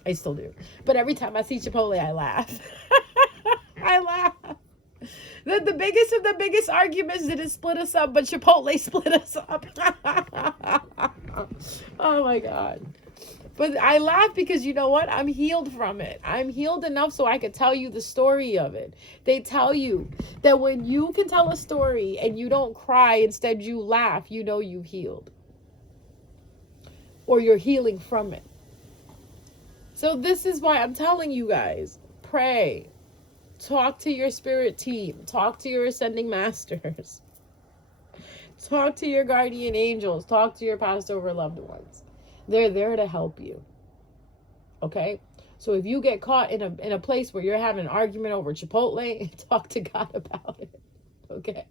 I still do. But every time I see Chipotle, I laugh. I laugh. The biggest of the biggest arguments didn't split us up, but Chipotle split us up. Oh my God. But I laugh because you know what? I'm healed from it. I'm healed enough so I could tell you the story of it. They tell you that when you can tell a story and you don't cry, instead you laugh, you've healed. Or you're healing from it. So this is why I'm telling you guys, pray. Talk to your spirit team. Talk to your ascending masters. Talk to your guardian angels. Talk to your past over loved ones. They're there to help you. Okay? So if you get caught in a place where you're having an argument over Chipotle, talk to God about it. Okay?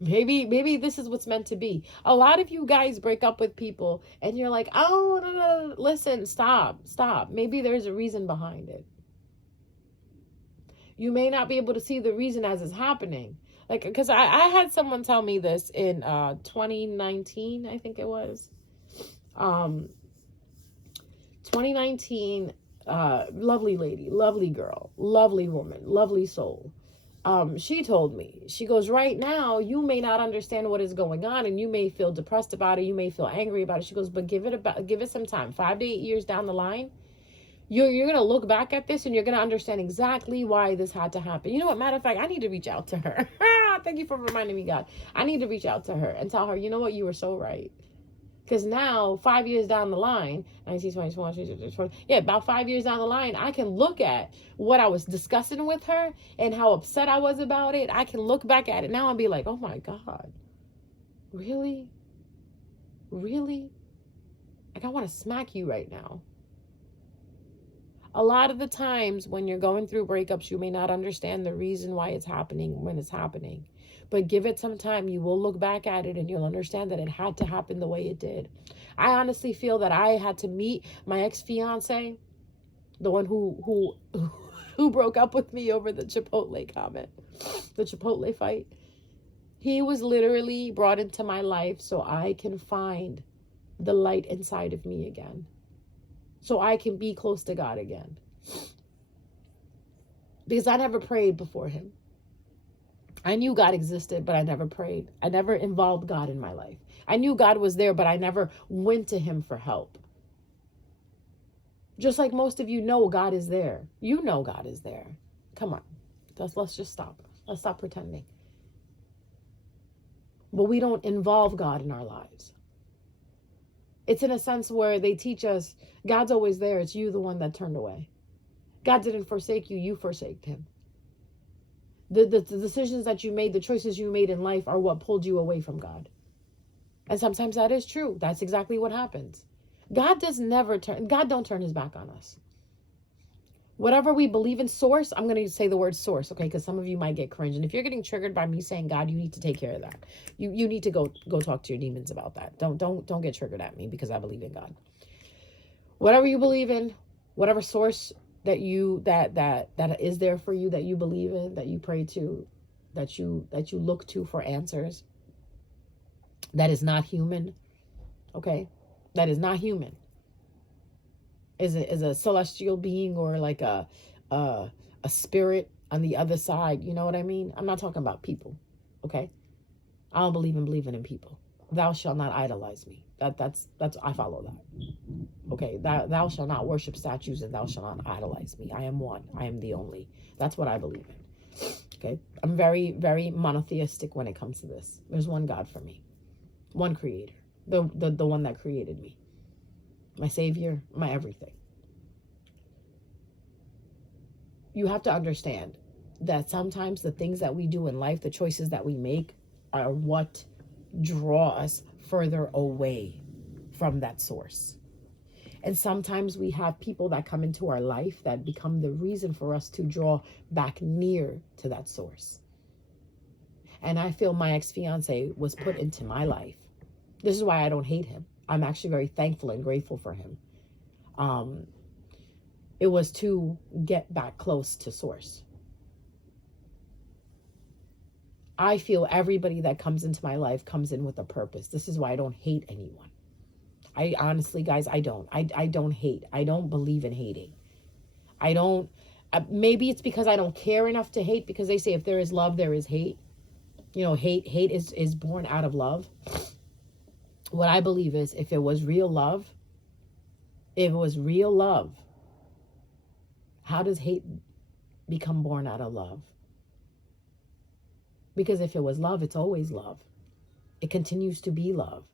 Maybe this is what's meant to be. A lot of you guys break up with people and you're like, oh, no. Listen, stop. Maybe there's a reason behind it. You may not be able to see the reason as it's happening. Like, because I had someone tell me this in 2019, I think it was. 2019, lovely lady, lovely girl, lovely woman, lovely soul. She told me, she goes, right now, you may not understand what is going on and you may feel depressed about it. You may feel angry about it. She goes, but give it some time, 5 to 8 years down the line. You're going to look back at this and you're going to understand exactly why this had to happen. You know what? Matter of fact, I need to reach out to her. Thank you for reminding me, God. I need to reach out to her and tell her, you know what? You were so right. Because now, 5 years down the line, 19, 20, 21, 20, yeah, about 5 years down the line, I can look at what I was discussing with her and how upset I was about it. I can look back at it now and be like, oh my God, really? Really? Like, I want to smack you right now. A lot of the times when you're going through breakups, you may not understand the reason why it's happening when it's happening. But give it some time. You will look back at it and you'll understand that it had to happen the way it did. I honestly feel that I had to meet my ex-fiance, the one who broke up with me over the Chipotle comment, the Chipotle fight. He was literally brought into my life so I can find the light inside of me again. So I can be close to God again. Because I never prayed before him. I knew God existed, but I never prayed. I never involved God in my life. I knew God was there, but I never went to him for help. Just like most of you know God is there. You know God is there. Come on. Let's just stop. Let's stop pretending. But we don't involve God in our lives. It's in a sense where they teach us God's always there. It's you, the one that turned away. God didn't forsake you. You forsaked him. The decisions that you made, the choices you made in life are what pulled you away from God. And sometimes that is true. That's exactly what happens. God don't turn his back on us. Whatever we believe in, source, I'm going to say the word source, okay? Because some of you might get cringe. And if you're getting triggered by me saying God, you need to take care of that. You need to go talk to your demons about that. Don't get triggered at me because I believe in God. Whatever you believe in, whatever source that is there for you, that you believe in, that you pray to, that you look to for answers, that is not human, okay? That is not human. Is a celestial being or like a spirit on the other side. You know what I mean? I'm not talking about people, okay? I don't believe in believing in people. Thou shalt not idolize me. That's I follow that. Okay, thou shalt not worship statues and thou shalt not idolize me. I am one. I am the only. That's what I believe in. Okay, I'm very, very monotheistic when it comes to this. There's one God for me, one creator, the one that created me, my savior, my everything. You have to understand that sometimes the things that we do in life, the choices that we make, are what draw us further away from that source. And sometimes we have people that come into our life that become the reason for us to draw back near to that source. And I feel my ex-fiance was put into my life. This is why I don't hate him. I'm actually very thankful and grateful for him. It was to get back close to source. I feel everybody that comes into my life comes in with a purpose. This is why I don't hate anyone. I honestly, guys, I don't hate. I don't believe in hating. I don't, maybe it's because I don't care enough to hate, because they say if there is love, there is hate. You know, hate is born out of love. What I believe is if it was real love, how does hate become born out of love? Because if it was love, it's always love. It continues to be love.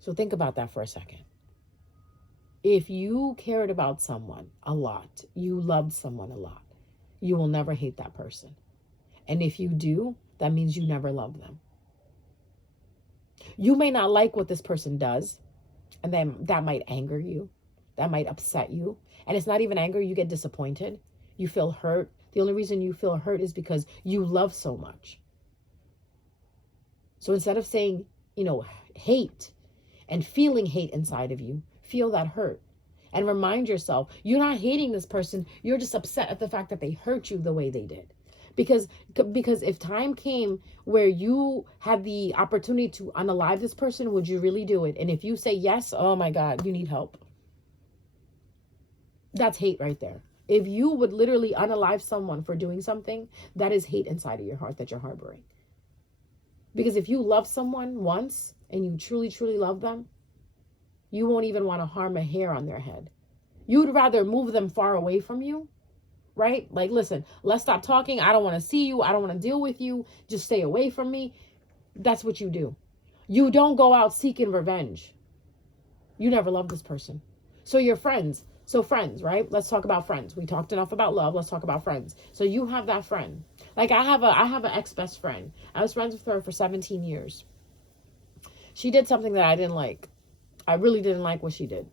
So think about that for a second. If you cared about someone a lot, you loved someone a lot, you will never hate that person. And if you do, that means you never love them. You may not like what this person does, and then that might anger you. That might upset you. And it's not even anger, you get disappointed. You feel hurt. The only reason you feel hurt is because you love so much. So instead of saying, hate and feeling hate inside of you, feel that hurt. And remind yourself, you're not hating this person. You're just upset at the fact that they hurt you the way they did. Because if time came where you had the opportunity to unalive this person, would you really do it? And if you say yes, oh my God, you need help. That's hate right there. If you would literally unalive someone for doing something, that is hate inside of your heart that you're harboring. Because if you love someone once and you truly, truly love them, you won't even want to harm a hair on their head. You'd rather move them far away from you, right? Like, listen, let's stop talking. I don't want to see you. I don't want to deal with you. Just stay away from me. That's what you do. You don't go out seeking revenge. You never loved this person. So you're friends. So friends, right? Let's talk about friends. We talked enough about love. Let's talk about friends. So you have that friend. Like I have an ex-best friend. I was friends with her for 17 years. She did something that I didn't like. I really didn't like what she did.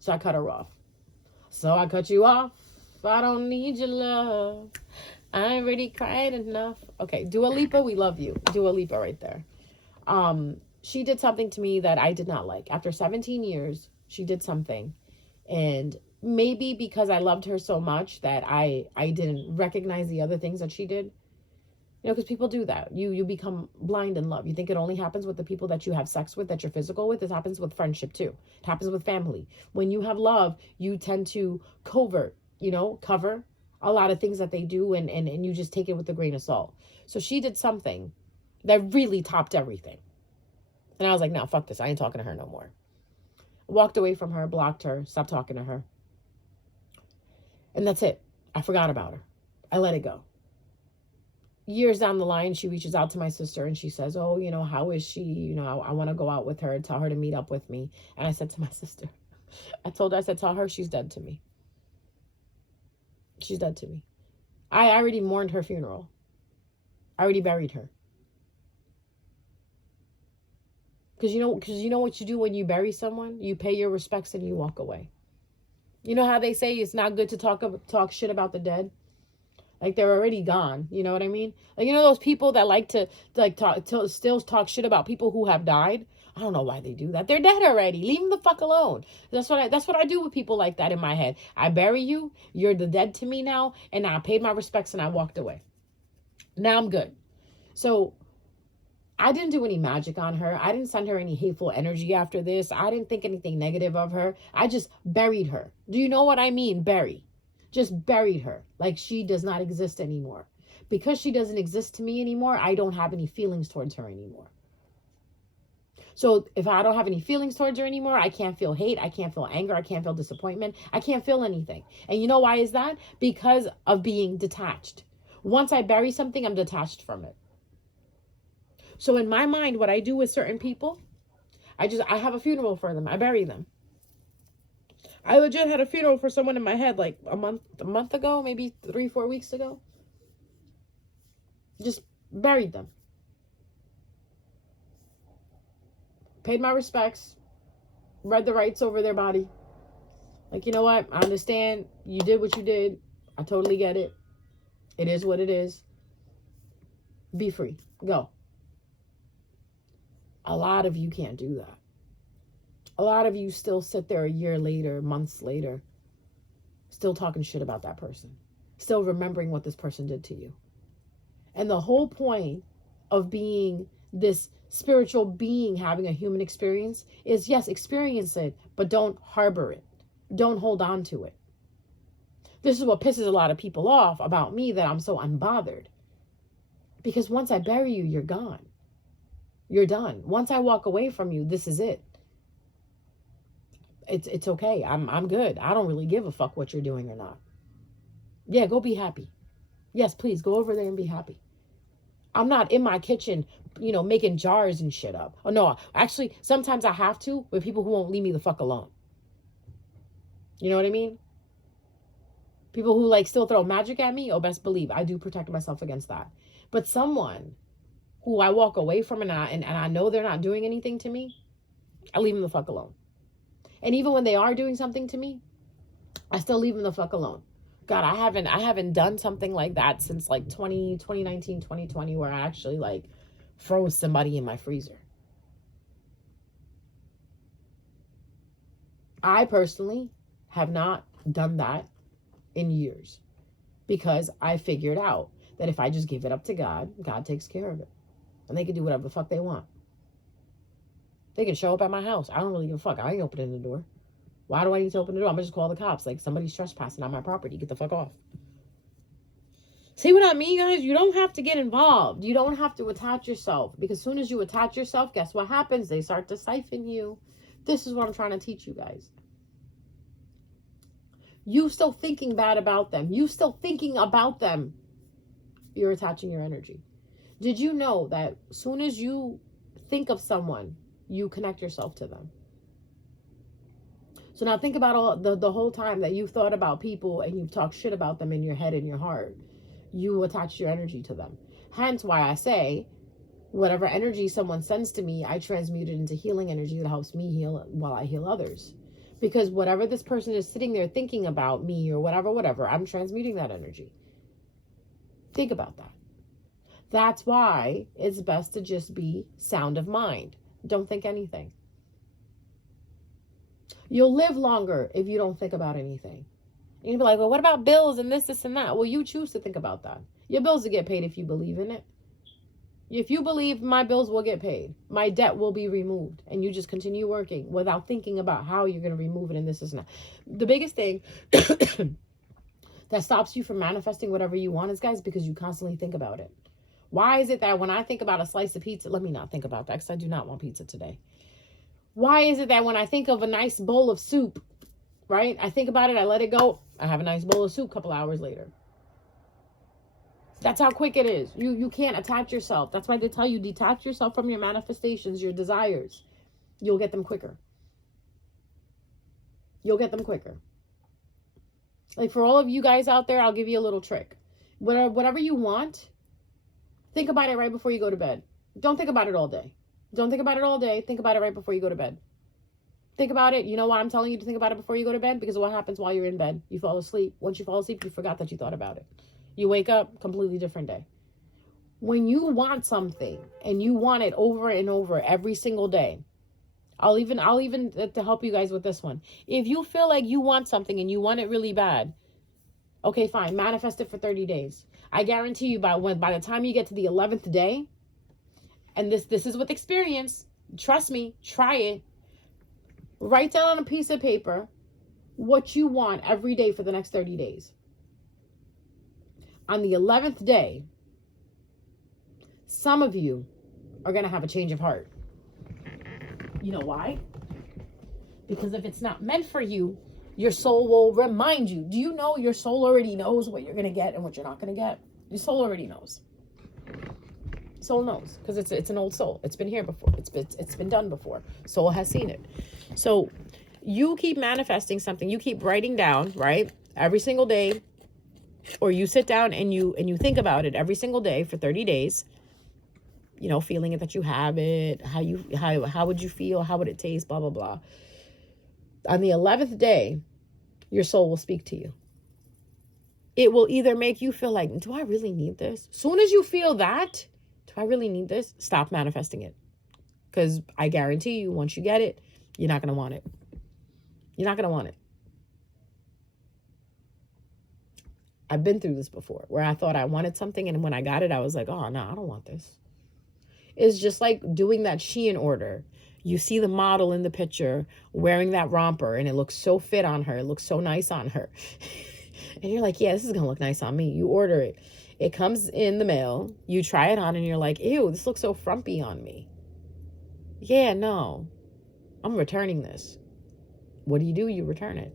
So I cut her off. So I cut you off. I don't need your love. I already cried enough. Okay, Dua Lipa, we love you. Dua Lipa right there. She did something to me that I did not like. After 17 years, she did something. And maybe because I loved her so much that I didn't recognize the other things that she did. Because people do that. You become blind in love. You think it only happens with the people that you have sex with, that you're physical with. It happens with friendship too. It happens with family. When you have love, you tend to cover a lot of things that they do, and you just take it with a grain of salt. So she did something that really topped everything. And I was like, no, fuck this. I ain't talking to her no more. Walked away from her, blocked her, stopped talking to her. And that's it. I forgot about her. I let it go. years down the line, she reaches out to my sister and she says, oh, how is she? I want to go out with her, tell her to meet up with me. And I said to my sister, I said, tell her she's dead to me. She's dead to me. I already mourned her funeral. I already buried her. Because you know what you do when you bury someone? You pay your respects and you walk away. You know how they say it's not good to talk shit about the dead? Like, they're already gone. You know what I mean? Like, those people that like to still talk shit about people who have died? I don't know why they do that. They're dead already. Leave them the fuck alone. That's what I do with people like that in my head. I bury you. You're the dead to me now. And I paid my respects and I walked away. Now I'm good. So I didn't do any magic on her. I didn't send her any hateful energy after this. I didn't think anything negative of her. I just buried her. Do you know what I mean? Bury. Just buried her. Like, she does not exist anymore. Because she doesn't exist to me anymore, I don't have any feelings towards her anymore. So if I don't have any feelings towards her anymore, I can't feel hate. I can't feel anger. I can't feel disappointment. I can't feel anything. And you know why is that? Because of being detached. Once I bury something, I'm detached from it. So in my mind, what I do with certain people, I have a funeral for them. I bury them. I legit had a funeral for someone in my head like a month ago, maybe 3-4 weeks ago. Just buried them. Paid my respects. Read the rights over their body. Like, you know what? I understand. You did what you did. I totally get it. It is what it is. Be free. Go. A lot of you can't do that. A lot of you still sit there a year later, months later, still talking shit about that person. Still remembering what this person did to you. And the whole point of being this spiritual being having a human experience is, yes, experience it, but don't harbor it. Don't hold on to it. This is what pisses a lot of people off about me, that I'm so unbothered. Because once I bury you, you're gone. You're done. Once I walk away from you, this is it. It's okay. I'm good. I don't really give a fuck what you're doing or not. Yeah, go be happy. Yes, please go over there and be happy. I'm not in my kitchen, making jars and shit up. Oh no, actually, sometimes I have to with people who won't leave me the fuck alone. You know what I mean? People who still throw magic at me, oh, best believe I do protect myself against that. But someone who I walk away from and I know they're not doing anything to me, I leave them the fuck alone. And even when they are doing something to me, I still leave them the fuck alone. God, I haven't done something like that since 2019, 2020, where I actually froze somebody in my freezer. I personally have not done that in years, because I figured out that if I just give it up to God, God takes care of it. And they can do whatever the fuck they want. They can show up at my house. I don't really give a fuck. I ain't opening the door. Why do I need to open the door? I'm going to just call the cops. Somebody's trespassing on my property. Get the fuck off. See what I mean, guys? You don't have to get involved. You don't have to attach yourself. Because as soon as you attach yourself, guess what happens? They start to siphon you. This is what I'm trying to teach you guys. You still thinking bad about them. You still thinking about them. You're attaching your energy. Did you know that as soon as you think of someone, you connect yourself to them? So now think about the whole time that you've thought about people and you've talked shit about them in your head and your heart. You attach your energy to them. Hence why I say, whatever energy someone sends to me, I transmute it into healing energy that helps me heal while I heal others. Because whatever this person is sitting there thinking about me or whatever, I'm transmuting that energy. Think about that. That's why it's best to just be sound of mind. Don't think anything. You'll live longer if you don't think about anything. You'll be like, well, what about bills and this and that? Well, you choose to think about that. Your bills will get paid if you believe in it. If you believe my bills will get paid, my debt will be removed, and you just continue working without thinking about how you're going to remove it and this and that. The biggest thing that stops you from manifesting whatever you want is, guys, because you constantly think about it. Why is it that when I think about a slice of pizza, let me not think about that because I do not want pizza today. Why is it that when I think of a nice bowl of soup, right? I think about it, I let it go. I have a nice bowl of soup a couple hours later. That's how quick it is. You can't attach yourself. That's why they tell you detach yourself from your manifestations, your desires. You'll get them quicker. You'll get them quicker. Like for all of you guys out there, I'll give you a little trick. Whatever you want, think about it right before you go to bed. Don't think about it all day. Don't think about it all day. Think about it right before you go to bed. Think about it. You know why I'm telling you to think about it before you go to bed? Because what happens while you're in bed? You fall asleep. Once you fall asleep, you forgot that you thought about it. You wake up, completely different day. When you want something and you want it over and over every single day, I'll even to help you guys with this one. If you feel like you want something and you want it really bad, okay, fine, manifest it for 30 days. I guarantee you by the time you get to the 11th day, and this is with experience, trust me, try it. Write down on a piece of paper what you want every day for the next 30 days. On the 11th day, some of you are going to have a change of heart. You know why? Because if it's not meant for you, your soul will remind you. Do you know your soul already knows what you're going to get and what you're not going to get? Your soul already knows. Soul knows because it's an old soul. It's been here before. It's been done before. Soul has seen it. So you keep manifesting something. You keep writing down, right? Every single day, or you sit down and you think about it every single day for 30 days. You know, feeling it that you have it, how would you feel? How would it taste? Blah, blah, blah. On the 11th day, your soul will speak to you. It will either make you feel like, do I really need this? Soon as you feel that, do I really need this? Stop manifesting it. Because I guarantee you, once you get it, you're not going to want it. You're not going to want it. I've been through this before where I thought I wanted something. And when I got it, I was like, oh, no, I don't want this. It's just like doing that Shein order. You see the model in the picture wearing that romper and it looks so fit on her. It looks so nice on her. And you're like, yeah, this is going to look nice on me. You order it. It comes in the mail. You try it on and you're like, ew, this looks so frumpy on me. Yeah, no, I'm returning this. What do? You return it.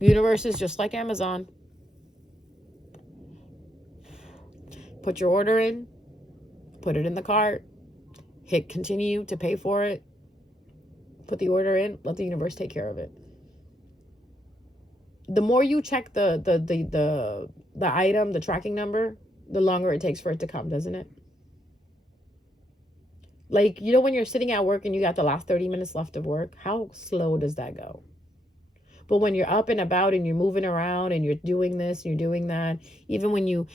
The universe is just like Amazon. Put your order in, put it in the cart, hit continue to pay for it, put the order in, let the universe take care of it. The more you check the item, the tracking number, the longer it takes for it to come, doesn't it? Like, you know, when you're sitting at work and you got the last 30 minutes left of work, how slow does that go? But when you're up and about and you're moving around and you're doing this and you're doing that, even when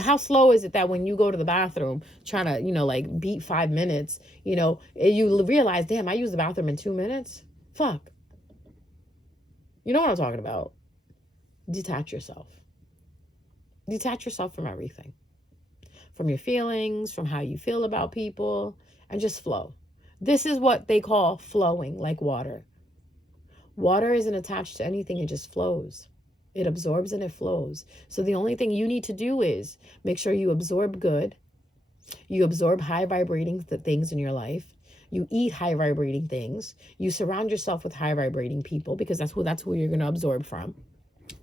how slow is it that when you go to the bathroom trying to, you know, like beat 5 minutes, you know, you realize, damn, I used the bathroom in 2 minutes. Fuck. You know what I'm talking about? Detach yourself. Detach yourself from everything. From your feelings, from how you feel about people, and just flow. This is what they call flowing, like water. Water isn't attached to anything. It just flows. It absorbs and it flows. So the only thing you need to do is make sure you absorb good. You absorb high vibrating things in your life. You eat high vibrating things. You surround yourself with high vibrating people because that's who you're going to absorb from.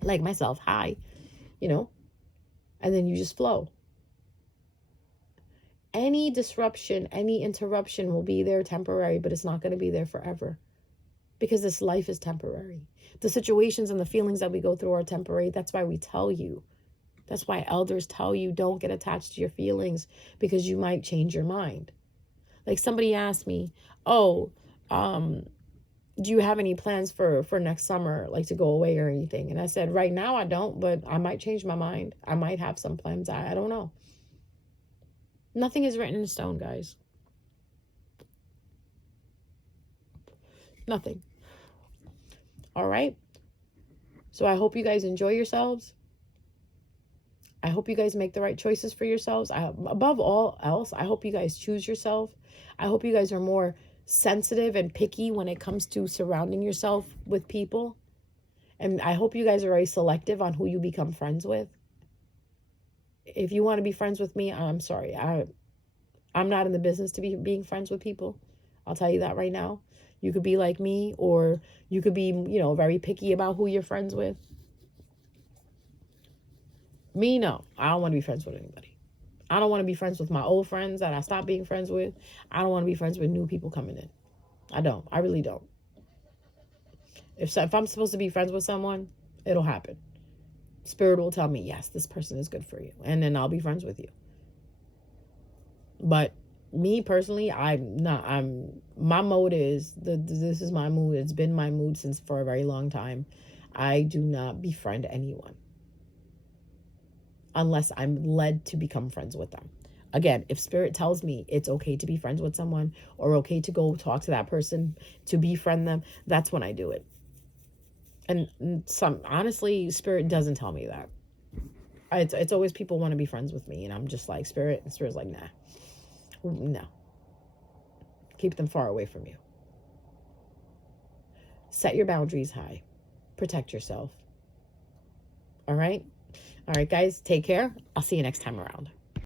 Like myself, high, you know, and then you just flow. Any disruption, any interruption will be there temporary, but it's not going to be there forever. Because this life is temporary. The situations and the feelings that we go through are temporary. That's why we tell you. That's why elders tell you don't get attached to your feelings because you might change your mind. Like somebody asked me, do you have any plans for next summer, like to go away or anything? And I said, right now I don't, but I might change my mind. I might have some plans. I don't know. Nothing is written in stone, guys. Nothing. All right. So I hope you guys enjoy yourselves. I hope you guys make the right choices for yourselves. Above all else, I hope you guys choose yourself. I hope you guys are more sensitive and picky when it comes to surrounding yourself with people. And I hope you guys are very selective on who you become friends with. If you want to be friends with me, I'm sorry. I'm not in the business to be being friends with people. I'll tell you that right now. You could be like me, or you could be, you know, very picky about who you're friends with. Me, no. I don't want to be friends with anybody. I don't want to be friends with my old friends that I stopped being friends with. I don't want to be friends with new people coming in. I don't. I really don't. If I'm supposed to be friends with someone, it'll happen. Spirit will tell me, yes, this person is good for you. And then I'll be friends with you. But me personally, my mode is, this is my mood. It's been my mood since for a very long time. I do not befriend anyone unless I'm led to become friends with them. Again, if spirit tells me it's okay to be friends with someone or okay to go talk to that person to befriend them, that's when I do it. And honestly, spirit doesn't tell me that. It's always people want to be friends with me, and I'm just like, spirit's like, nah, no. Keep them far away from you. Set your boundaries high. Protect yourself. All right? All right, guys, take care. I'll see you next time around.